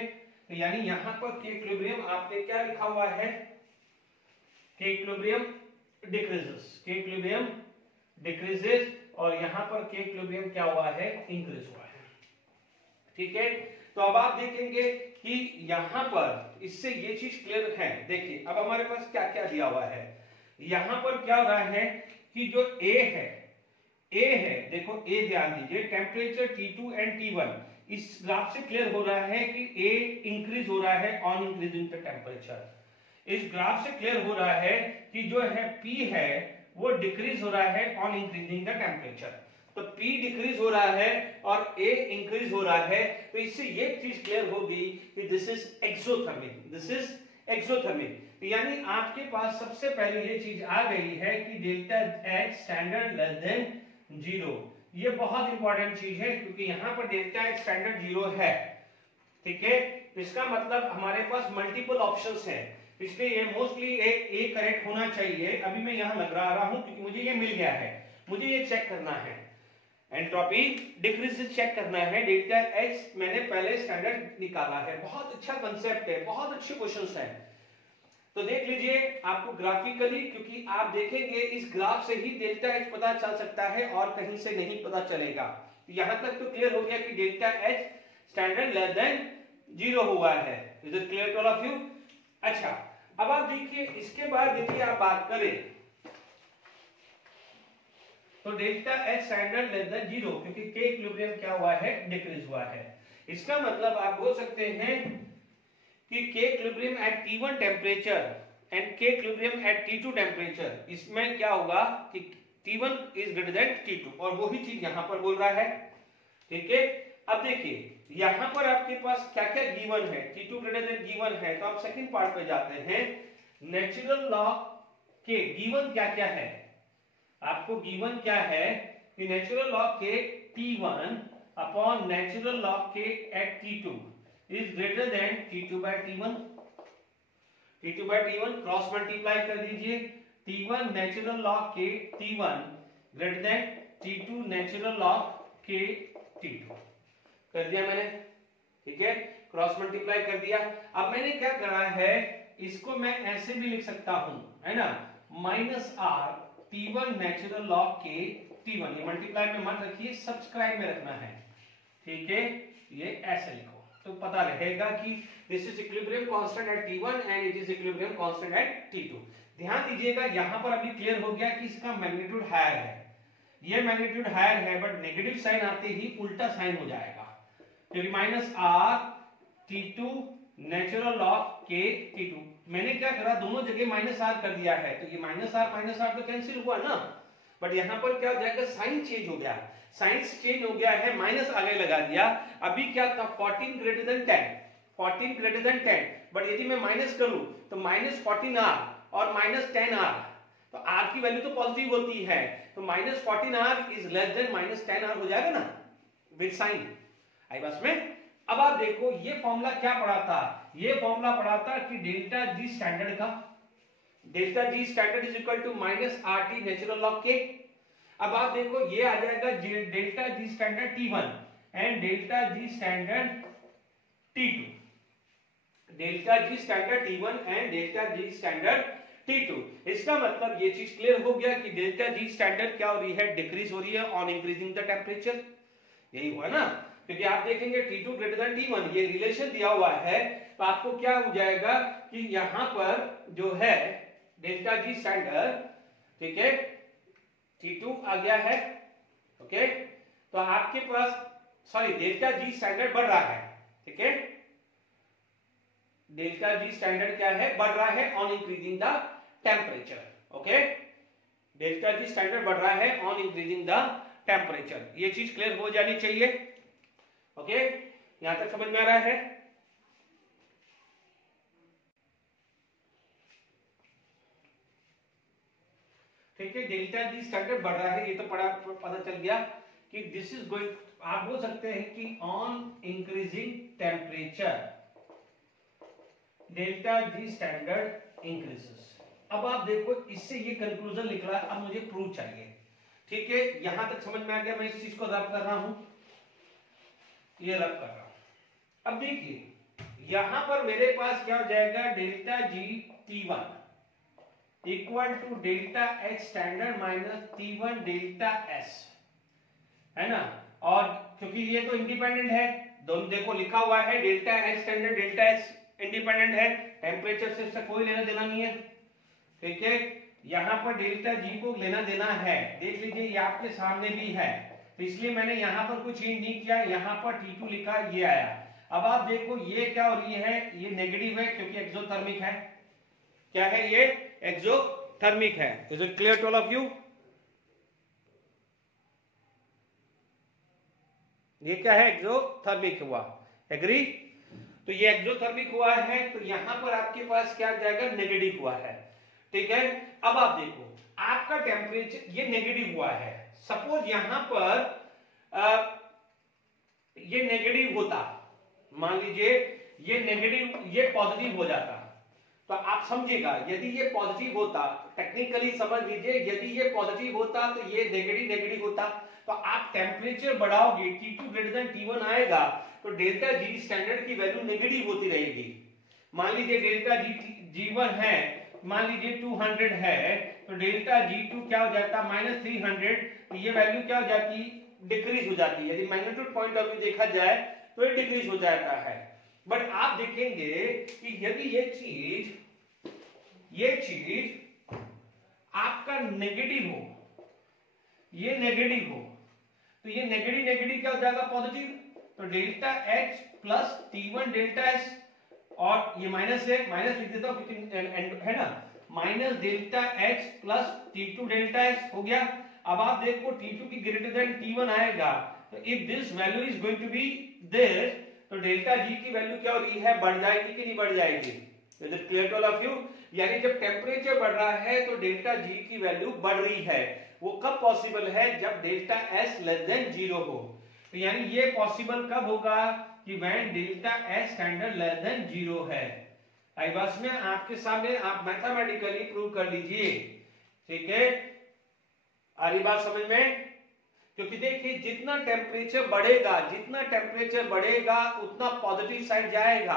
तो यानी यहां पर के इक्विलिब्रियम आपने क्या लिखा हुआ है, के इक्विलिब्रियम डिक्रीजेस, के इक्विलिब्रियम डिक्रीजेस, और यहां पर के इक्विलिब्रियम क्या हुआ है, इंक्रीज हुआ है, ठीक है। तो अब आप देखेंगे कि यहां पर इससे ये चीज क्लियर है। देखिए अब हमारे पास क्या क्या दिया हुआ है, यहां पर क्या हो रहा है कि जो ए है, देखो ए ध्यान दीजिए, टेम्परेचर T2 एंड T1, इस ग्राफ से क्लियर हो रहा है कि ए इंक्रीज हो रहा है ऑन इंक्रीजिंग द टेम्परेचर। इस ग्राफ से क्लियर हो रहा है कि जो है P है वो डिक्रीज हो रहा है ऑन इंक्रीजिंग द टेम्परेचर। तो P डिक्रीज हो रहा है और A इंक्रीज हो रहा है, तो इससे ये चीज क्लियर होगी कि this is exothermic, this is exothermic. यानी आपके पास सबसे पहले ये चीज आ गई है कि delta H standard less than 0। ये बहुत इंपॉर्टेंट चीज है क्योंकि यहां पर डेल्टा H स्टैंडर्ड 0 है, ठीक है। इसका मतलब हमारे पास मल्टीपल ऑप्शंस हैं, इसलिए ये मोस्टली ए करेक्ट होना चाहिए। अभी मैं यहां लग रहा हूं क्योंकि मुझे ये मिल गया है, मुझे ये चेक करना है, एंट्रोपी डिक्रीज चेक करना है। डेल्टा H मैंने पहले स्टैंडर्ड निकाला है, बहुत अच्छा कंसेप्ट है, बहुत अच्छे क्वेश्चंस हैं। तो देख लीजिए आपको ग्राफिकली, क्योंकि आप देखेंगे इस ग्राफ से ही डेल्टा H पता चल सकता है और कहीं से नहीं पता चलेगा। तो यहां तक तो क्लियर हो गया कि delta H standard less than 0 हुआ है। Is it clear to all of you? अच्छा, अब आप देखिए इसके बाद यदि आप बात करें तो delta H standard less than 0, क्योंकि के इक्विलिब्रियम क्या हुआ है, डिक्रीज हुआ है। इसका मतलब आप बोल सकते हैं कि K equilibrium at T1 temperature and के इक्विलिब्रियम एट T2 टेम्परेचर, इसमें क्या होगा कि T1 is greater than T2, और वही चीज यहां पर बोल रहा है, ठीक है। अब देखिए यहां पर आपके पास क्या क्या गिवन है, T2 ग्रेटर देन गिवन है, तो आप सेकंड पार्ट पे जाते हैं। नेचुरल लॉ के गिवन क्या क्या है, आपको गिवन क्या है कि natural log K T1 upon natural log K at T2 is greater than T2 by T1, T2 by T1 cross multiply कर दीजिए, T1 natural log K T1 greater than T2 natural log के T2 कर दिया मैंने, ठीक है, cross multiply कर दिया। अब मैंने क्या करा है, इसको मैं ऐसे भी लिख सकता हूं, है ना, minus are T1 natural log के T1, ये मल्टीप्लाई में मत रखिए, सब्सक्राइब में रखना है, ठीक है, ये ऐसे लिखो तो पता रहेगा कि this is equilibrium constant eight T1 and it is equilibrium constant eight T2। ध्यान दीजिएगा यहां पर अभी क्लियर हो गया कि इसका मैग्नीट्यूड हायर है, ये मैग्नीट्यूड हायर है, बट नेगेटिव साइन आते ही उल्टा साइन हो जाएगा, क्योंकि minus are T2 natural log के T2, मैंने क्या करा, दोनों जगह माइनस आर कर दिया है, तो ये माइनस आर तो कैंसिल हुआ ना, बट यहाँ पर क्या हो जाएगा, साइन चेंज हो गया, साइंस चेंज हो गया है, माइनस आगे लगा दिया। अभी क्या था, 14 greater than 10, 14 greater than 10, but यदि मैं माइनस करूं तो माइनस 14r और माइनस 10r, तो r की वैल्यू तो पॉजिटिव होती है, तो minus 14r is less than minus 10r हो जाएगा ना विद साइन। आई बस में। अब आप देखो ये फॉर्मूला क्या पढ़ा था, ये फॉर्मूला पढ़ा था कि डेल्टा जी स्टैंडर्ड का, delta G standard is equal to minus R T natural log K. अब आप देखो ये आ जाएगा delta G standard T1 and delta G standard T2, delta G standard T1 and delta G standard T2। इसका मतलब ये चीज क्लियर हो गया कि डेल्टा जी स्टैंडर्ड क्या हो रही है, डिक्रीज हो रही है ऑन इंक्रीजिंग द टेम्परेचर, यही हुआ ना, क्योंकि आप देखेंगे T2 ग्रेटर देन T1 ये रिलेशन दिया हुआ है, तो आपको क्या हो जाएगा कि यहां पर जो है डेल्टा जी स्टैंडर्ड, ठीक है, T2 आ गया है, ओके, तो आपके पास सॉरी डेल्टा जी स्टैंडर्ड बढ़ रहा है, ठीक है, डेल्टा जी स्टैंडर्ड क्या है, बढ़ रहा है on increasing the temperature, okay, delta G standard बढ़ रहा है ऑन इंक्रीजिंग द टेम्परेचर, ये चीज क्लियर हो जानी चाहिए, ओके, यहां तक समझ में आ रहा है। ठीक है, डेल्टा जी स्टैंडर्ड बढ़ रहा है, ये तो पता चल गया कि दिस इज गोइंग, आप बोल सकते हैं कि on increasing temperature delta G standard increases. अब आप देखो इससे ये कंक्लूजन लिख रहा है, अब मुझे प्रूफ चाहिए, ठीक है, यहां तक समझ में आ गया, मैं इस चीज को रब कर रहा हूं, ये रब कर रहा हूं। अब देखिए यहां पर मेरे पास क्या हो जाएगा, delta G T1 equal to delta H standard minus T1 delta S, है ना, और क्योंकि ये तो इंडिपेंडेंट है, दोनों देखो लिखा हुआ है delta H standard delta S independent है, टेम्परेचर से इससे कोई लेना देना नहीं है, ठीक है, यहां पर डेल्टा जी को लेना देना है, देख लीजिए ये आपके सामने भी है, तो इसलिए मैंने यहां पर कुछ चेंज नहीं किया, यहां पर T2 लिखा, ये आया। अब आप देखो ये क्या हो रही है, ये नेगेटिव है क्योंकि एक्सोथर्मिक है, क्या है ये, एक्सोथर्मिक है। Is it clear to all of you? ये क्या है, एक्सोथर्मिक हुआ, एग्री? तो ये एक्सोथर्मिक हुआ है, तो यहां पर आपके पास क्या जाएगा, नेगेटिव हुआ है, ठीक है। अब आप देखो आपका टेम्परेचर ये नेगेटिव हुआ है, सपोज यहां पर ये नेगेटिव होता, मान लीजिए ये नेगेटिव ये पॉजिटिव हो जाता, तो आप समझिएगा यदि ये पॉजिटिव होता, टेक्निकली समझ लीजिए, यदि ये पॉजिटिव होता तो ये नेगेटिव नेगेटिव होता, तो आप temperature बढ़ाओगे, T2 greater than T1 आएगा, तो डेल्टा जी स्टैंडर्ड की वैल्यू नेगेटिव होती रहेगी। मान लीजिए डेल्टा G1 है, मान लीजिए 200 है, तो डेल्टा G2 क्या हो जाता, -300, तो ये वैल्यू क्या हो जाती, डिक्रीज हो जाती है, यदि मैग्नीट्यूड पॉइंट ऑफ व्यू देखा जाए तो ये डिक्रीज हो जाता है। बट आप देखेंगे कि यदि ये चीज आपका नेगेटिव हो, ये नेगेटिव हो, तो ये नेगेटिव नेगेटिव क्या हो जाएगा, पॉजिटिव, तो delta H plus T1 delta S, और ये माइनस है, माइनस लिख देता हूं, है ना, minus delta H plus T2 delta S हो गया। अब आप देखो T2 की ग्रेटर देन T1 आएगा, तो if this value is going to be this, तो डेल्टा G की वैल्यू क्या हो रही है, बढ़ जाएगी कि नहीं बढ़ जाएगी? Is it clear to all of you? यानी जब टेम्परेचर बढ़ रहा है तो डेल्टा G की वैल्यू बढ़ रही है, वो कब पॉसिबल है, जब डेल्टा S लेस देन 0 हो, तो यानी ये पॉसिबल कब होगा कि when delta S standard less than 0 है। आई बस में आपके सामने आप मैथमेटिकली प्रूव कर लीजिए, ठीक है, आ रही बात समझ में? क्योंकि देखिए जितना टेम्परेचर बढ़ेगा उतना पॉजिटिव साइड जाएगा।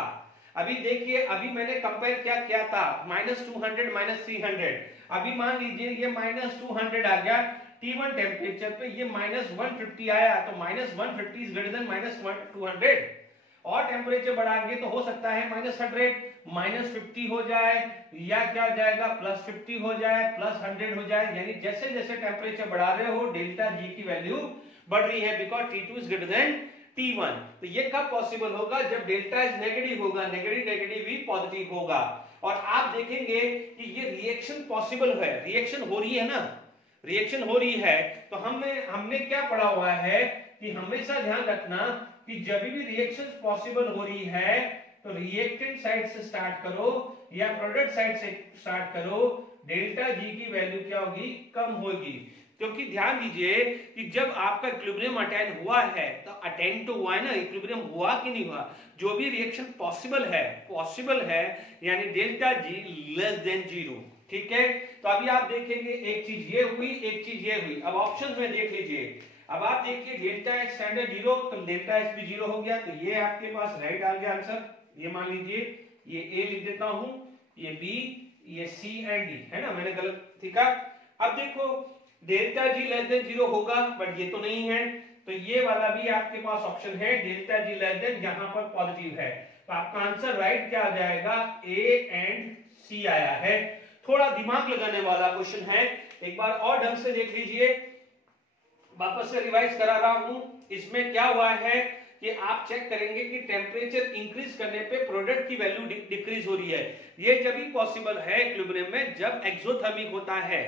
अभी देखिए, अभी मैंने कंपेयर क्या किया था, -200 -300, अभी मान लीजिए ये -200 आ गया, T1 टेम्परेचर पे ये -150 आया, तो -150 इज ग्रेटर देन -200, और टेम्परेचर बढ़ाएंगे तो हो सकता है -100 -50 हो जाए, या क्या हो जाएगा, +50 हो जाए, +100 हो जाए, यानी जैसे जैसे टेम्परेचर बढ़ा रहे हो डेल्टा जी की वैल्यू बढ़ रही है, because T2 is greater then T1। तो ये कब पॉसिबल होगा, जब डेल्टा इज नेगेटिव होगा, नेगेटिव नेगेटिव भी पॉजिटिव होगा, और आप देखेंगे कि ये रिएक्शन पॉसिबल है, रिएक्शन हो रही है ना, रिएक्शन हो रही है, तो हमने क्या पढ़ा हुआ है कि हमेशा ध्यान रखना कि जब भी रिएक्शन पॉसिबल हो रही है तो रिएक्टेंट साइड से स्टार्ट करो या प्रोडक्ट साइड से स्टार्ट करो, डेल्टा जी की वैल्यू क्या होगी, कम होगी। क्योंकि ध्यान दीजिए कि जब आपका इक्विलिब्रियम अटेन हुआ है तो अटेन तो हुआ है ना, इक्विलिब्रियम हुआ कि नहीं हुआ, जो भी रिएक्शन पॉसिबल है यानी delta G less than zero. ठीक है, तो अभी आप देखेंगे एक चीज ये हुई, एक चीज ये हुई। अब ऑप्शन में देख लीजिए, अब आप देखिए डेल्टा एक्स स्टैंडर्ड जीरो तो डेल्टा एक्स भी जीरो हो गया, तो ये आपके पास राइट आ गया आंसर। ये मान लीजिए ये ए लिख देता हूं, ये बी, ये सी एंड डी, है ना, मैंने गलत लिखा। अब देखो delta G less than zero होगा, बट ये तो नहीं है, तो ये वाला भी आपके पास ऑप्शन है डेल्टा जी लेस देन, यहां पर पॉजिटिव है, तो आपका आंसर राइट क्या आ जाएगा, ए एंड सी आया है। थोड़ा दिमाग लगाने वाला क्वेश्चन है, एक बार और ढंग से देख लीजिए, वापस से रिवाइज करा रहा हूं। इसमें क्या हुआ है कि आप चेक करेंगे कि टेम्परेचर इंक्रीज करने पे प्रोडक्ट की वैल्यू डिक्रीज हो रही है। ये जब भी पॉसिबल है इक्विलिब्रियम में जब एक्सोथर्मिक होता है।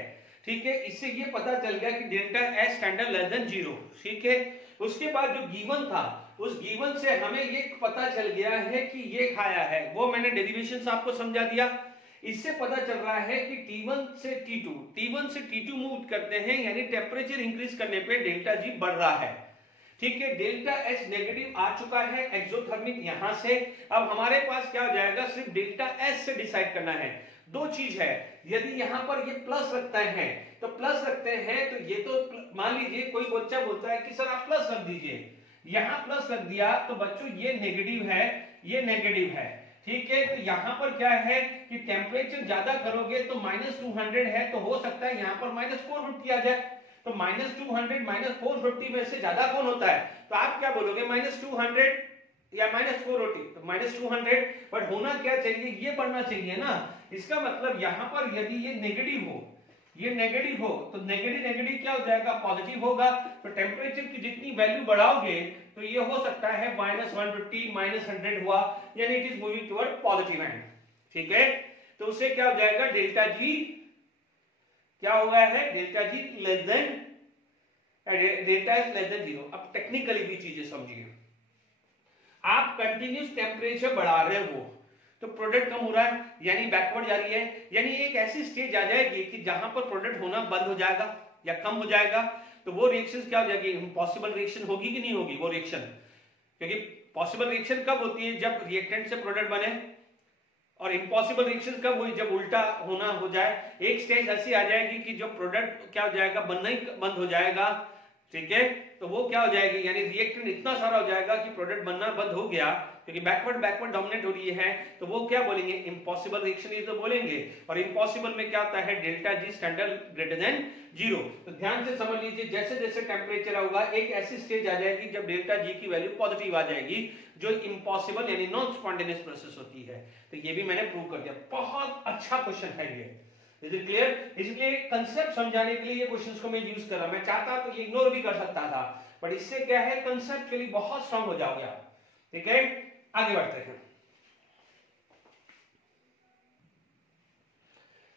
ठीक है, इससे ये पता चल गया कि delta S standard less than zero. ठीक है, उसके बाद जो गिवन था उस गिवन से हमें ये पता चल गया है कि ये खाया है, वो मैंने डेरिवेशन आपको समझा दिया। इससे पता चल रहा है कि T1 से T2 मूव करते हैं, यानी टेम्परेचर इंक्रीज करने पे डेल्टा जी बढ़ रहा है। ठीक है, डेल्टा एच नेगेटिव आ चुका है एक्सोथर्मिक यहां से। अब हमारे पास क्या हो जाएगा, सिर्फ डेल्टा एच से डिसाइड करना है। दो चीज है, यदि यहां पर ये प्लस रखते हैं तो प्लस रखते हैं तो ये तो मान लीजिए कोई बच्चा बोलता है कि सर आप प्लस रख दीजिए, यहां प्लस रख दिया तो बच्चों ये नेगेटिव है, ये नेगेटिव है। ठीक है, तो यहां पर क्या है कि टेम्परेचर ज्यादा करोगे तो -200 है, तो हो सकता है यहां पर -450 आ जाए, तो -200 -450 में से ज्यादा कौन होता है, तो आप क्या बोलोगे -200 या -450, तो -200, बट होना क्या चाहिए, ये बढ़ना चाहिए ना। इसका मतलब यहां पर यदि ये नेगेटिव हो, ये नेगेटिव हो तो नेगेटिव क्या हो जाएगा, पॉजिटिव होगा। तो टेम्परेचर की जितनी वैल्यू बढ़ाओगे तो ये हो सकता है -150 -100 हुआ, यानी it is moving toward positive and. ठीक है, तो उससे क्या हो जाएगा, डेल्टा जी क्या हो गया है, delta G less then, delta is less than zero. अब टेक्निकली भी चीजें समझिए, आप कंटिन्यूस टेम्परेचर बढ़ा रहे हो तो प्रोडक्ट कम हो रहा है, यानी बैकवर्ड जा रही है, यानी एक ऐसी स्टेज आ जाएगी कि जहां पर प्रोडक्ट होना बंद हो जाएगा या कम हो जाएगा, तो वो रिएक्शन क्या हो जाएगी, इम्पॉसिबल रिएक्शन होगी कि नहीं होगी वो रिएक्शन। क्योंकि पॉसिबल रिएक्शन कब होती है, जब रिएक्टेंट से प्रोडक्ट बने, और इम्पॉसिबल रिएक्शन कब हुई, जब उल्टा होना हो जाए। एक स्टेज ऐसी आ जाएगी कि जो प्रोडक्ट क्या हो जाएगा, बनना ही बंद हो जाएगा। ठीक है, तो वो क्या हो जाएगी, यानी रिएक्टेंट इतना सारा हो जाएगा कि प्रोडक्ट बनना बंद हो गया, क्योंकि बैकवर्ड डोमिनेट हो रही है, तो वो क्या बोलेंगे, इम्पॉसिबल रिएक्शन, ये तो बोलेंगे। और इम्पॉसिबल में क्या होता है, delta G standard greater than zero. तो ध्यान से समझ लीजिए, जैसे जैसे टेम्परेचर होगा एक ऐसी स्टेज आ जाएगी जब डेल्टा जी की वैल्यू पॉजिटिव आ जाएगी, जो इम्पॉसिबल यानी नॉन स्पॉन्टेनियस प्रोसेस होती है। तो ये भी मैंने प्रूव कर दिया। बहुत अच्छा क्वेश्चन है ये, इज इट क्लियर। इसलिए कंसेप्ट समझाने के लिए ये क्वेश्चंस को मैं यूज कर रहा, मैं चाहता तो ये इग्नोर भी कर सकता था, बट इससे क्या है, कंसेप्चुअली बहुत स्ट्रांग हो जाओगे आप। ठीक है, आगे बढ़ते हैं।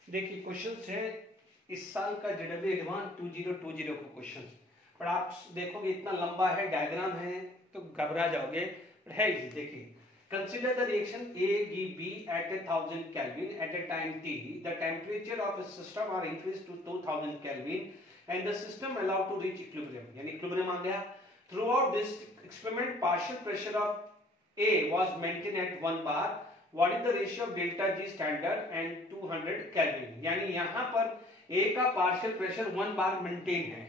देखिए क्वेश्चंस है इस साल का जेडब्ल्यू एडवांस 2020 का क्वेश्चन, पर आप देखोगे इतना लंबा है, डायग्राम है, तो घबरा जाओगे, है इजी। देखिए, consider the reaction A give B at 1000 Kelvin at a time t. The temperature of a system are increased to 2000 Kelvin and the system allowed to reach equilibrium. यानी equilibrium आ गया। Throughout this experiment, partial pressure of A was maintained at 1 bar. What is the ratio of delta G standard and 200 Kelvin? यानी यहाँ पर A का partial pressure 1 bar maintain है,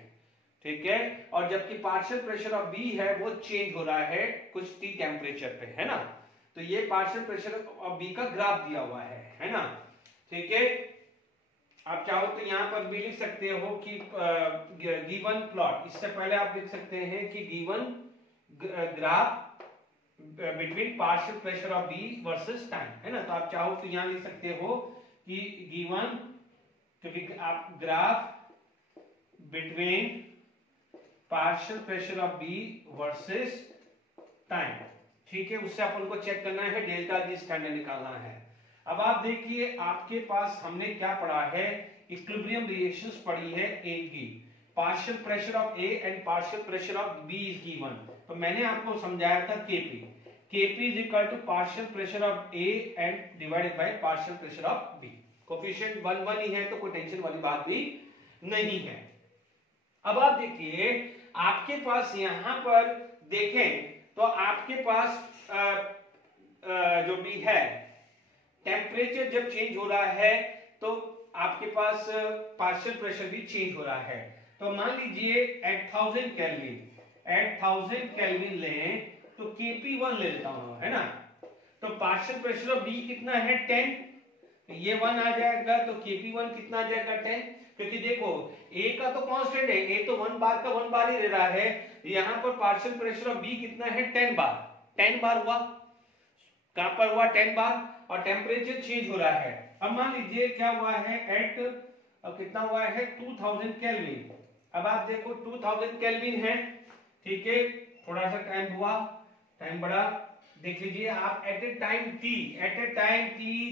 ठीक है, और जबकि पार्शियल प्रेशर ऑफ बी है वो चेंज हो रहा है कुछ टी टेम्परेचर पे, है ना। तो ये पार्शियल प्रेशर ऑफ बी का ग्राफ दिया हुआ है ना। ठीक है, आप चाहो तो यहां पर भी लिख सकते हो कि गिवन प्लॉट, इससे पहले आप लिख सकते हैं कि given graph between partial pressure of B versus time, है ना। तो आप चाहो तो यहां लिख सकते हो कि गिवन, क्योंकि आप graph between partial pressure of B versus time, ठीक है, उससे अपन को चेक करना है, डेल्टा जी स्टैंडर्ड निकालना है। अब आप देखिए आपके पास हमने क्या पढ़ा है इक्विलिब्रियम रिएक्शंस पढ़ी है ए की, partial pressure of A and partial pressure of B is given. तो मैंने आपको समझाया था KP, KP is equal to partial pressure of A and divided by partial pressure of B. Coefficient 1 1 ही है तो कोई टेंशन वाली बात भी नहीं है। अब आप देखिए आपके पास यहां पर देखें तो आपके पास जो भी है टेम्परेचर जब चेंज हो रहा है तो आपके पास पार्शियल प्रेशर भी चेंज हो रहा है। तो मान लीजिए एट 1000 केल्विन लें तो Kp1 ले लेता हूं, है ना। तो पार्शियल प्रेशर ऑफ बी कितना है 10, ये 1 आ जाएगा तो Kp1 कितना आ जाएगा 10, क्योंकि देखो A का तो कांस्टेंट है, A तो 1 बार का 1 बार ही ले रहा है, यहां पर पार्शियल प्रेशर ऑफ B कितना है 10 बार हुआ, कहां पर हुआ 10 बार, और टेम्परेचर चेंज हो रहा है। अब मान लीजिए क्या हुआ है एट कितना हुआ है 2000 केल्विन। अब आप देखो 2000 केल्विन है, ठीक है, थोड़ा सा टाइम हुआ, टाइम बढ़ा, देख लीजिए आप at a time T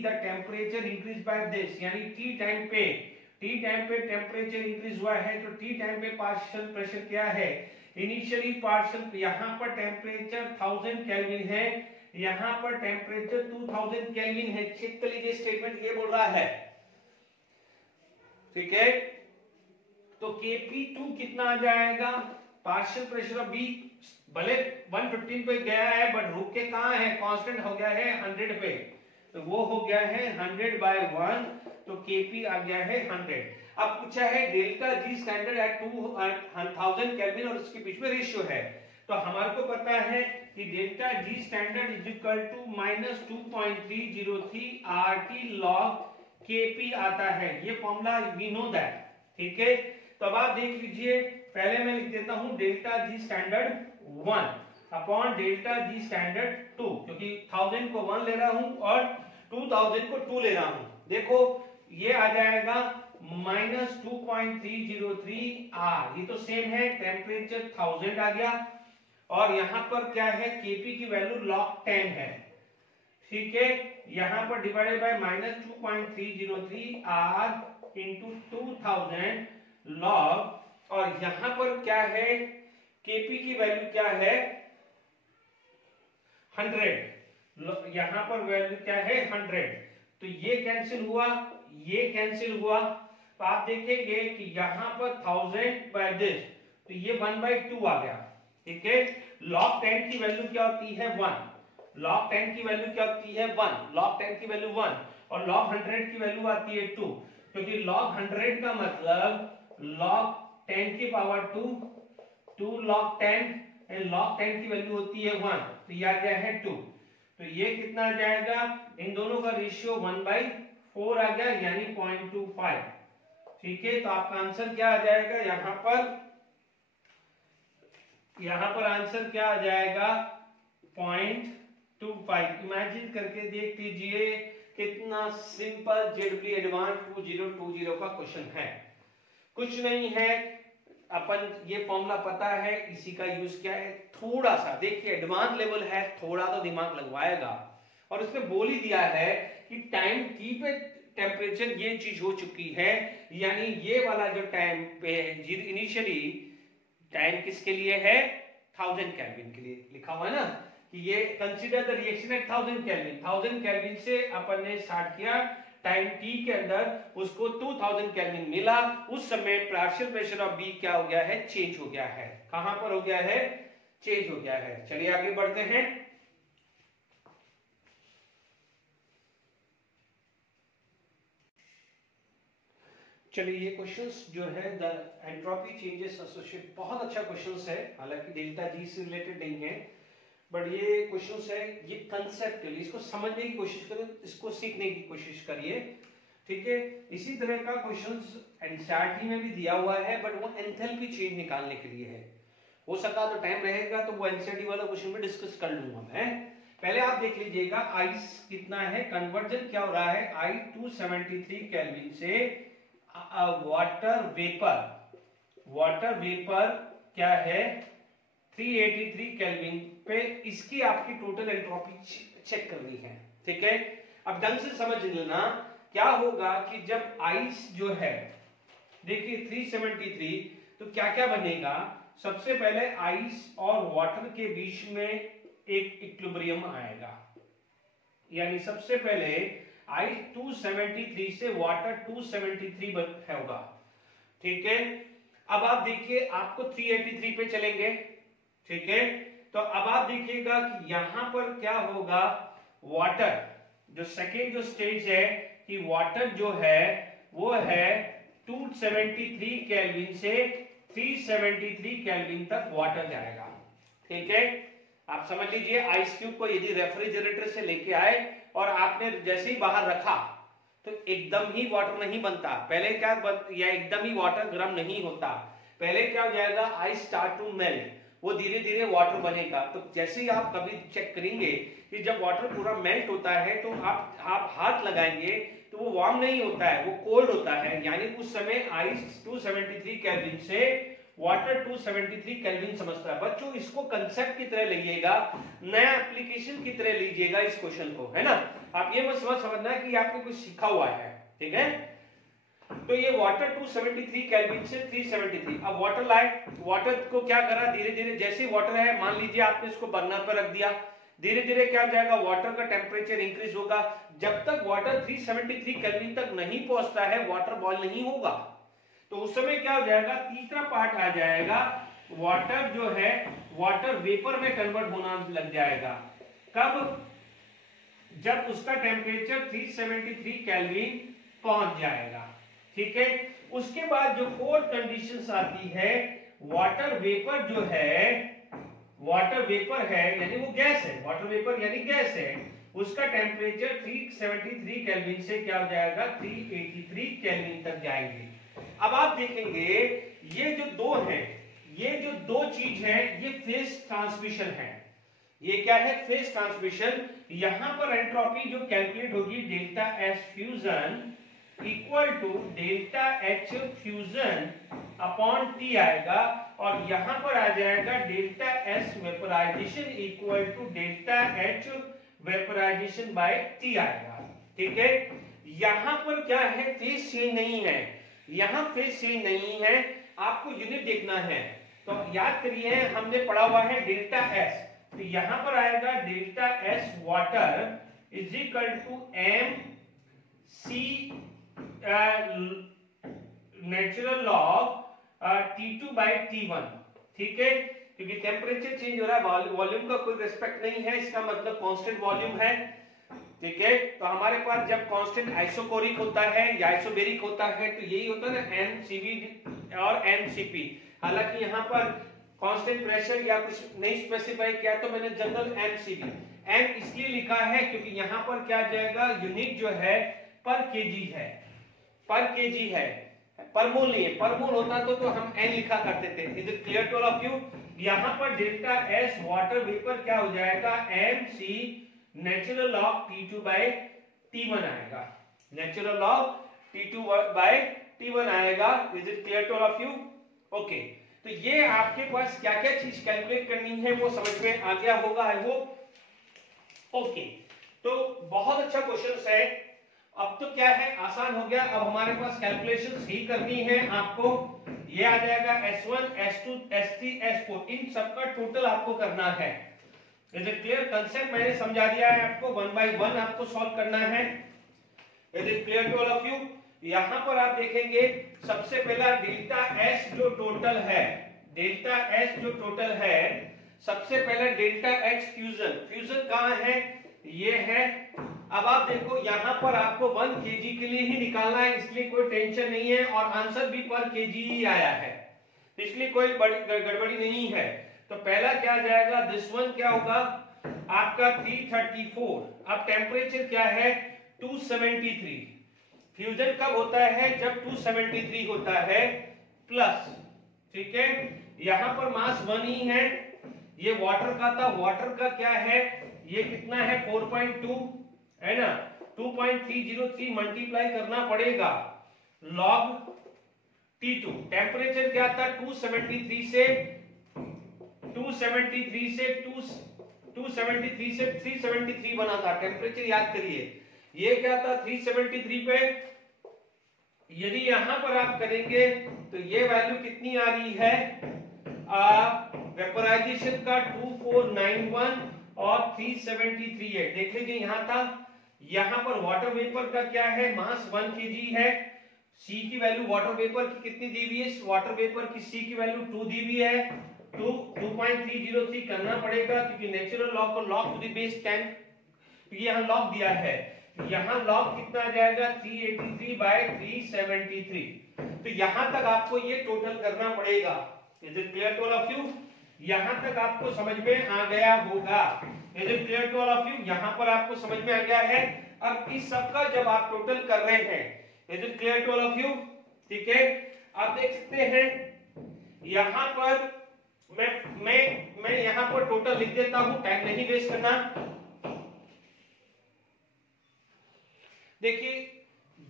the temperature increase by this, यानी टी टाइम पे टेम्परेचर इंक्रीज हुआ है तो टी टाइम पे पार्शियल प्रेशर क्या है, इनिशियली पार्शियल, यहां पर टेम्परेचर 1000 केल्विन है, यहां पर टेम्परेचर 2000 केल्विन है। चेक कर लीजिए स्टेटमेंट ये बोल रहा है, ठीक है। तो Kp2 कितना आ जाएगा, पार्शियल प्रेशर ऑफ बी भले 115 पे गया है बट रुक के कहां है, कांस्टेंट हो गया है 100 पे, तो वो हो गया है 100/1, तो Kp आ गया है 100। अब पूछा है delta G standard at 2000 kelvin और इसके बीच में रेशियो है, तो हमारे को पता है कि delta G standard is equal to -2.303 RT log Kp आता है, ये फॉर्मूला वी नो दैट, ठीक है। तो अब आप देख लीजिए, पहले मैं लिख देता हूं delta G standard 1 upon delta G standard 2, क्योंकि 1000 को 1 ले रहा हूं और 2000 को 2 ले रहा हूं। देखो ये आ जाएगा -2.303 R, ये तो सेम है, टेम्परेचर 1000 आ गया, और यहां पर क्या है Kp की वैल्यू log 10 है, ठीक है। यहां पर divided by -2.303 R into 2000 log, और यहां पर क्या है Kp की वैल्यू क्या है 100, यहां पर वैल्यू क्या है 100, तो ये कैंसिल हुआ, ये कैंसिल हुआ, तो आप देखेंगे कि यहां पर 1000 बाय दिस, तो ये 1/2 आ गया, ठीक है। log 10 की वैल्यू क्या होती है 1, log 10 की वैल्यू क्या होती है 1, log 10 की वैल्यू 1, और log 100 की वैल्यू आती है 2, क्योंकि log 100 का मतलब log 10 की पावर 2 log 10 एंड log 10 की वैल्यू होती है 1, तो ये आ गया है 2, तो ये कितना आ जाएगा, इन दोनों का रेशियो 1/4 आ गया, यानी 0.25, ठीक है। तो आपका आंसर क्या आ जाएगा, यहां पर आंसर क्या आ जाएगा 0.25। इमेजिन करके देख लीजिए कितना सिंपल जेडब्ल्यू एडवांस 2020 का क्वेश्चन है, कुछ नहीं है, अपन ये फॉर्मूला पता है, इसी का यूज क्या है, थोड़ा सा देखिए एडवांस लेवल है, थोड़ा तो दिमाग लगवाएगा, और इसमें बोल ही दिया है कि टाइम टी पे टेम्परेचर ये चीज हो चुकी है, यानी ये वाला जो टाइम पे इनिशियली टाइम किसके लिए है 1000 केल्विन के लिए लिखा हुआ है ना, कि ये consider the reaction at 1000 kelvin, 1000 kelvin से अपन ने स्टार्ट किया, टाइम टी के अंदर उसको 2000 केल्विन मिला, उस समय पार्शियल प्रेशर ऑफ बी क्या हो गया है, चेंज हो गया है, कहां पर हो गया है, चेंज हो गया है। चलिए आगे बढ़ते हैं। चलिए ये क्वेश्चंस जो है द एंट्रोपी चेंजेस एसोसिएट, बहुत अच्छा क्वेश्चंस है, हालांकि डेल्टा जी से रिलेटेड नहीं है, बट ये क्वेश्चंस है, ये कंसेप्चुअली इसको समझने की कोशिश करें, इसको सीखने की कोशिश करिए, ठीक है। इसी तरह का क्वेश्चंस एनसीईआरटी में भी दिया हुआ है, बट वो एंथैल्पी चेंज निकालने के लिए है, हो सका तो टाइम रहेगा तो वो एनसीईआरटी वाला क्वेश्चन में डिस्कस कर लूंगा मैं। पहले आप देख लीजिएगा आइस कितना है, कन्वर्जन क्या हो रहा है, आई 273 केल्विन से वाटर वेपर क्या है 383 केल्विन पे, इसकी आपकी टोटल एंट्रोपी चेक करनी है, ठीक है। अब ढंग से समझ लेना क्या होगा कि जब आइस जो है, देखिए 373, तो क्या क्या बनेगा, सबसे पहले आइस और वाटर के बीच में एक इक्विलिब्रियम आएगा, यानी सबसे पहले आइस 273 से वाटर 273 होगा, ठीक है। अब आप देखिए आपको 383 पे चलेंगे, ठीक है। तो अब आप देखिएगा कि यहां पर क्या होगा, वाटर जो सेकेंड जो स्टेज है कि वाटर जो है वो है 273 केल्विन से 373 केल्विन तक वाटर जाएगा, ठीक है। आप समझ लीजिए आइस क्यूब को यदि रेफ्रिजरेटर से लेके आए और आपने जैसे ही बाहर रखा तो एकदम ही वाटर नहीं बनता, पहले क्या या एकदम ही वाटर गर्म नहीं होता, पहले क्या हो जाएगा, आइस स्टार्ट टू मेल्ट, वो धीरे धीरे वाटर बनेगा। तो जैसे ही आप कभी चेक करेंगे कि जब वाटर पूरा मेल्ट होता है तो आप हाथ लगाएंगे तो वो वार्म नहीं होता है, वो कोल्ड होता है, यानी उस समय आइस 273 केल्विन से वाटर 273 केल्विन समझता है। बच्चों इसको कंसेप्ट की तरह लीजिएगा, नया एप्लीकेशन की तरह लीजिएगा इस क्वेश्चन को, है ना। आप ये मत समझना कि आपने कुछ सीखा हुआ है, ठीक है। तो ये वाटर 273 केल्विन से 373, अब वाटर लाइट, वाटर को क्या करा, धीरे धीरे जैसे वाटर है, मान लीजिए आपने इसको बर्नर पर रख दिया, धीरे धीरे क्या हो जाएगा, वाटर का टेम्परेचर इंक्रीज होगा, जब तक वाटर 373 केल्विन तक नहीं पहुंचता है वाटर बॉयल नहीं होगा। तो उस समय क्या हो जाएगा, तीसरा पार्ट आ जाएगा, वाटर जो है वाटर वेपर में कन्वर्ट होना लग जाएगा। कब, जब उसका टेम्परेचर 373 केल्विन पहुंच जाएगा, ठीक है। उसके बाद जो फोर्थ कंडीशन आती है, वाटर वेपर जो है, वाटर वेपर है यानी वो गैस है, वाटर वेपर यानी गैस है, उसका टेम्परेचर 373 केल्विन से क्या हो जाएगा, 383 केल्विन तक जाएंगे। अब आप देखेंगे ये जो दो है, ये जो दो चीज है, ये फेज ट्रांसमिशन है, ये क्या है, फेज ट्रांसमिशन। यहां पर एंट्रोपी जो कैलकुलेट होगी, delta S fusion equal to delta H fusion upon T आएगा, और यहां पर आ जाएगा delta S vaporisation equal to delta H vaporisation by T आएगा, ठीक है। यहां पर क्या है, फेज चेंज नहीं है, यहां फेज चेंज नहीं है, आपको यूनिट देखना है। तो याद करिए हमने पढ़ा हुआ है डेल्टा एस, तो यहां पर आएगा delta S water is equal to M C natural log T2 by T1, ठीक है, क्योंकि टेम्परेचर चेंज हो रहा है, वॉल्यूम का कोई रिस्पेक्ट नहीं है, इसका मतलब कांस्टेंट वॉल्यूम है, ठीक है। तो हमारे पास जब कांस्टेंट आइसोकोरिक होता है या आइसोबेरिक होता है तो यही होता है ना, एमसीबी और एमसीपी। हालांकि यहाँ पर कांस्टेंट प्रेशर या कुछ नहीं स्पेसिफाई किया, तो मैंने जनरल एमसीबी, एम इसलिए लिखा है क्योंकि यहाँ पर क्या जाएगा, यूनिट जो है पर केजी है, पर केजी है, पर मोल नहीं है, पर मोल होता तो हम एन लिखा करते थे। Is it clear to all of you. यहाँ पर डेल्टा एस वाटर वेपर क्या हो जाएगा, M C natural log T2 by T1 आएगा, natural log T2 by T1 आएगा। Is it clear to all of you, okay. तो ये आपके पास क्या क्या चीज कैलकुलेट करनी है वो समझ में आ गया होगा, आई होप, ओके। तो बहुत अच्छा क्वेश्चन है, अब तो क्या है, आसान हो गया। अब हमारे पास कैलकुलेशंस ही करनी है आपको, ये आ जाएगा S1 S2 S3 S4, इन सबका टोटल आपको करना है। इज इट क्लियर, कंसेप्ट मैंने समझा दिया है आपको, 1 बाय 1 आपको सॉल्व करना है। Is it clear to all of you. यहां पर आप देखेंगे सबसे पहला डेल्टा एस जो टोटल है, डेल्टा एस जो टोटल है, सबसे पहला डेल्टा एच फ्यूजन, फ्यूजन कहां है, ये है। अब आप देखो यहां पर आपको 1 kg के लिए ही निकालना है, इसलिए कोई टेंशन नहीं है, और आंसर भी पर kg ही आया है, इसलिए कोई गड़बड़ी नहीं है। तो पहला क्या जाएगा, दिस वन क्या होगा आपका 334। अब टेम्परेचर क्या है 273, फ्यूजन कब होता है, जब 273 होता है प्लस, ठीक है। यहां पर मास 1 ही है, ये वाटर का था, वाटर का क्या है, ये कितना है 4.2 है ना, 2.303 मल्टीप्लाई करना पड़ेगा लॉग T2। टेम्परेचर क्या था 273 से 373 बना था टेम्परेचर, याद करिए। ये क्या था 373 पे। यदि यहां पर आप करेंगे तो ये वैल्यू कितनी आ रही है, वेपोराइजेशन का 2491 और 373 है। देख लीजिए यहां था, यहां पर वाटर वेपर का क्या है, मास 1 kg है। सी की वैल्यू वाटर वेपर की कितनी दी हुई है, वाटर वेपर की सी की वैल्यू 2 दी हुई है। 2.303 करना पड़ेगा क्योंकि नेचुरल लॉग को लॉग टू द बेस 10, क्योंकि यहाँ लॉग दिया है, यहाँ लॉग कितना आ जाएगा 383 बाय 373। तो यहां तक आपको ये टोटल करना पड़ेगा। Is it clear to all of you? यहां तक आपको समझ में आ गया होगा। Is it clear to all of you? यहां पर आपको समझ में आ गया है। अब इस सब का जब आप टोटल कर रहे हैं, is it clear to all of you? ठीक है, आप देख सकते हैं यहां पर मैं यहां पर टोटल लिख देता हूं, टाइम नहीं वेस्ट करना। देखिए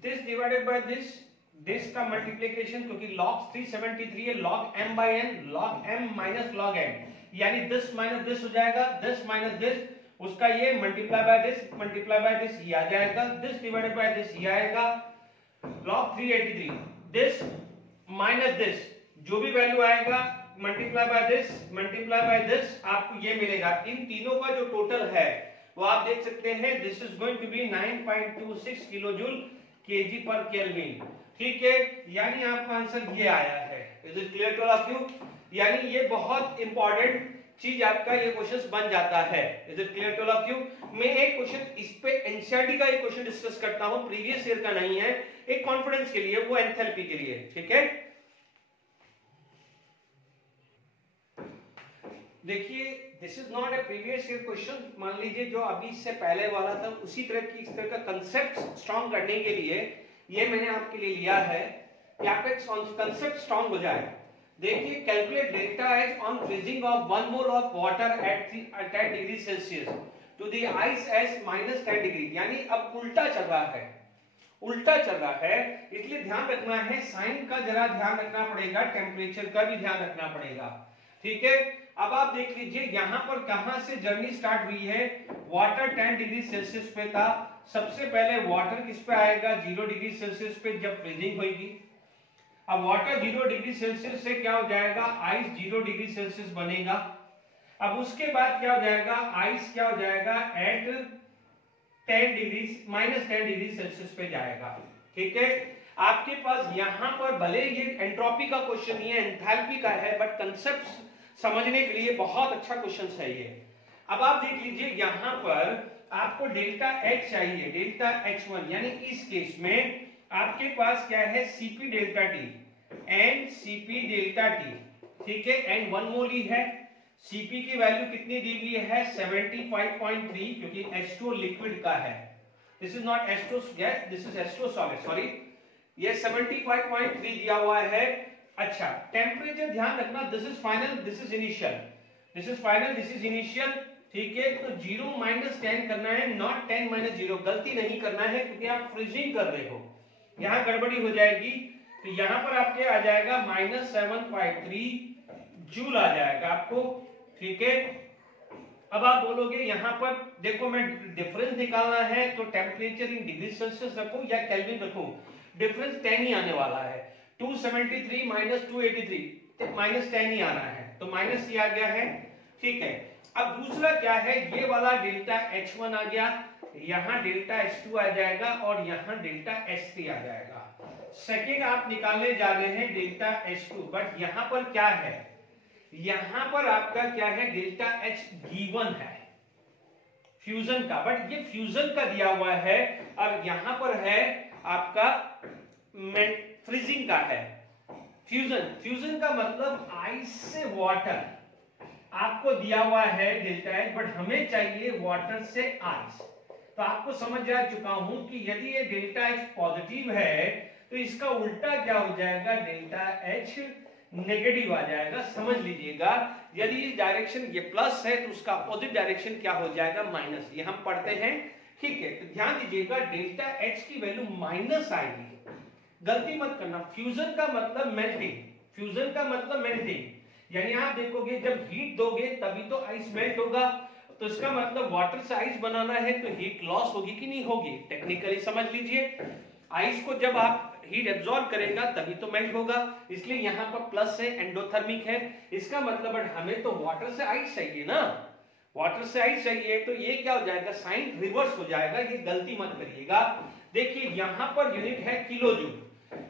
दिस डिवाइडेड बाय दिस का मल्टीप्लिकेशन, क्योंकि log 373 है, log m by n, log m minus log n, यानी दिस माइनस दिस हो जाएगा, दिस माइनस दिस, उसका ये मल्टीप्लाई बाय दिस ये आ जाएगा, दिस डिवाइडेड बाय दिस ये आएगा, log 383 दिस माइनस दिस, जो भी वैल्यू आएगा मल्टीप्लाई बाय दिस आपको ये मिलेगा। इन तीनों का जो टोटल है वो आप देख सकते हैं, this is going to be 9.26 kilo joule KG per kelvin. ठीक है, यानी आपका आंसर ये आया है। Is it clear to all of you? यानी ये बहुत इंपॉर्टेंट चीज आपका ये क्वेश्चन बन जाता है। Is it clear to all of you? मैं एक क्वेश्चन इस पे एनसीईआरटी का एक क्वेश्चन डिस्कस करता हूं, प्रीवियस ईयर का नहीं है, एक कॉन्फिडेंस के लिए, वो एंथैल्पी के लिए। ठीक है, देखिए this is not A previous year question. मान लीजिए जो अभी इससे पहले वाला था उसी तरह की, इस तरह का कंसेप्ट स्ट्रांग करने के लिए ये मैंने आपके लिए लिया है कि आपका कंसेप्ट स्ट्रांग हो जाए। देखिए calculate delta H on freezing of 1 mole of water at 10 degree Celsius to the ice S minus 10 degree. यानी अब उल्टा चल रहा है, उल्टा चल रहा है, इसलिए ध्यान रखना है, साइन का जरा ध्यान रखना पड़ेगा, टेम्परेचर का भी ध्यान रखना पड़ेगा। ठीक है, अब आप देख लीजिए यहां पर कहां से जर्नी स्टार्ट हुई है, वाटर 10 डिग्री सेल्सियस पे था। सबसे पहले वाटर किस पे आएगा, 0 डिग्री सेल्सियस पे जब फ्रीजिंग होगी। अब वाटर 0 डिग्री सेल्सियस से क्या हो जाएगा, आइस 0 डिग्री सेल्सियस बनेगा। अब उसके बाद क्या हो जाएगा, आइस क्या हो जाएगा at 10 degree minus 10 degree Celsius पे जाएगा। ठीक है, आपके पास यहां पर भले ये एंट्रोपी का क्वेश्चन नहीं है, एंथैल्पी का है, बट कंसेप्ट समझने के लिए बहुत अच्छा क्वेश्चन है ये। अब आप देख लीजिए यहां पर आपको डेल्टा एच चाहिए, डेल्टा H1, यानी इस केस में आपके पास क्या है, Cp delta T and Cp delta T. ठीक है, एंड 1 मोल ही है। Cp की वैल्यू कितनी दी हुई है, 75.3, क्योंकि H2 लिक्विड का है, this is not H2 gas, this is H2 solid, sorry, ये 75.3 दिया हुआ है। अच्छा, टेम्परेचर ध्यान रखना, this is final, this is initial, this is final, this is initial. ठीक है, तो 0 माइनस 10 करना है, नॉट 10 माइनस 0, गलती नहीं करना है क्योंकि आप फ्रीजिंग कर रहे हो, यहां गड़बड़ी हो जाएगी। तो यहां पर आपके आ जाएगा -753 जूल आ जाएगा आपको। ठीक है, अब आप बोलोगे यहां पर देखो मैं डिफरेंस निकालना है तो टेम्परेचर इन डिग्री सेल्सियस रखूं या केल्विन रखूं, डिफरेंस 10 ही आने वाला है। 273 माइनस 283 माइनस 10 ही आना है, तो माइनस ही आ गया है। ठीक है, अब दूसरा क्या है, ये वाला डेल्टा H1 आ गया, यहां डेल्टा H2 आ जाएगा और यहां डेल्टा H3 आ जाएगा। सेकेंड आप निकालने जा रहे हैं डेल्टा H2, बट यहां पर क्या है, यहां पर आपका क्या है, डेल्टा H गिवन है फ्यूजन का, बट ये फ्यूजन का दिया हुआ है, और यहां पर है आपका फ्रीजिंग का है। फ्यूजन का मतलब आइस से वाटर आपको दिया हुआ है डेल्टा एच, बट हमें चाहिए वाटर से आइस। तो आपको समझ जा चुका हूं कि यदि ये डेल्टा एच पॉजिटिव है तो इसका उल्टा क्या हो जाएगा, डेल्टा एच नेगेटिव आ जाएगा। समझ लीजिएगा, यदि इस डायरेक्शन ये प्लस है तो उसका अपोजिट डायरेक्शन क्या हो जाएगा, माइनस। ये हम पढ़ते हैं। ठीक है, तो ध्यान दीजिएगा डेल्टा एच की वैल्यू माइनस आएगी, गलती मत करना। फ्यूजन का मतलब मेल्टिंग, फ्यूजन का मतलब मेल्टिंग, यानी आप देखोगे जब हीट दोगे तभी तो आइस मेल्ट होगा। तो इसका मतलब वाटर से आइस बनाना है तो हीट लॉस होगी कि नहीं होगी, टेक्निकली समझ लीजिए। आइस को जब आप हीट एब्जॉर्ब करेगा तभी तो मेल्ट होगा, इसलिए यहाँ पर प्लस है, एंडोथर्मिक है। इसका मतलब हमें तो वाटर से आइस चाहिए ना, वाटर से आइस चाहिए, तो ये क्या हो जाएगा, साइन रिवर्स हो जाएगा, ये गलती मत करिएगा। देखिए यहाँ पर यूनिट है किलो जूल,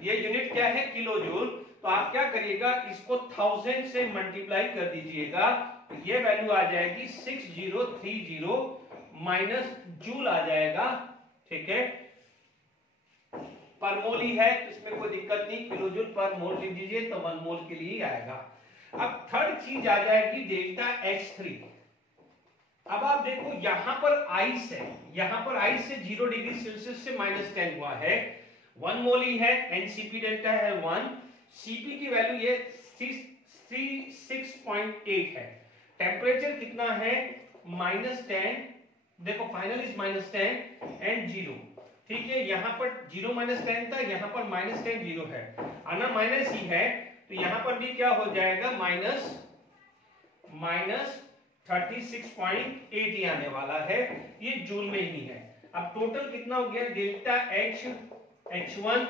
ये यूनिट क्या है, किलो जूल। तो आप क्या करिएगा, इसको 1000 से मल्टीप्लाई कर दीजिएगा, ये वैल्यू आ जाएगी 6030 माइनस जूल आ जाएगा, ठीक है। पर मोल ही है, इसमें कोई दिक्कत नहीं, किलो जूल पर मोल लिख दीजिए तो 1 मोल के लिए आएगा। अब थर्ड चीज आ जाएगी डेल्टा H3। अब आप देखो यहां पर आइस है, यहां पर आइस से 0 डिग्री सेल्सियस से -10 हुआ है, 1 मोल ही है, एनसीपी डेल्टा है 1, सीपी की वैल्यू ये 36.8 है, टेम्परेचर कितना है -10, देखो फाइनल इज -10 एंड 0, ठीक है। यहां पर 0 -10 था, यहां पर -10 0 है, आना माइनस ही है, तो यहां पर भी क्या हो जाएगा, माइनस 36.8 ही आने वाला है, ये जूल में ही है। अब टोटल कितना हो गया, delta H H1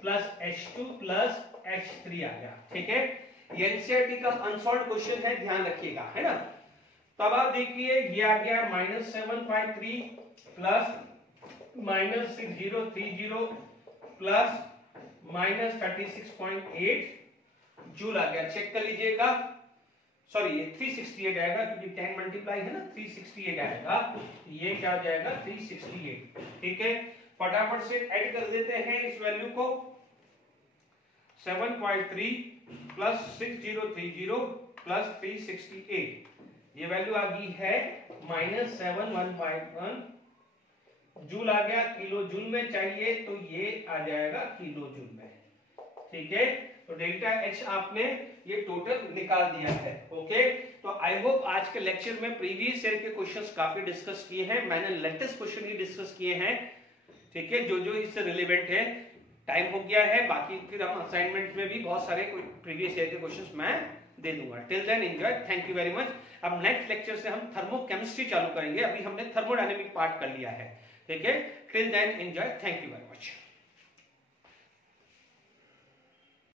plus H2 plus H3 आ गया, ठीक है। ये एनसीईआरटी का अनसॉल्व्ड क्वेश्चन है, ध्यान रखिएगा, है ना। तब आप देखिए ये आ गया -753 प्लस -6030 प्लस -36.8 जूल आ गया, चेक कर लीजिएगा। सॉरी ये 368 आएगा क्योंकि 10 मल्टीप्लाई है ना, 368 आएगा, ये क्या हो जाएगा 368, ठीक है। फटाफट से ऐड कर देते हैं इस वैल्यू को, 7.3 प्लस 6030 प्लस 368, ये वैल्यू आ गई है -7151 जूल आ गया, किलो जूल में चाहिए तो ये आ जाएगा किलो जूल में, ठीक है। तो डेल्टा H आपने ये टोटल निकाल दिया है, ओके। तो आई होप आज के लेक्चर में प्रीवियस ईयर के क्वेश्चंस काफी डिस्कस किए हैं, मैंने लेटेस्ट क्वेश्चन ही डिस्कस किए हैं, ठीक है, जो इससे रिलेवेंट है। टाइम हो गया है, बाकी फिर हम असाइनमेंट में भी बहुत सारे प्रीवियस ईयर के क्वेश्चंस मैं दे दूंगा। Till then enjoy, thank you very much. अब नेक्स्ट लेक्चर से हम थर्मोकेमिस्ट्री चालू करेंगे, अभी हमने थर्मोडायनेमिक पार्ट कर लिया है, ठीक है। Till then enjoy, thank you very much.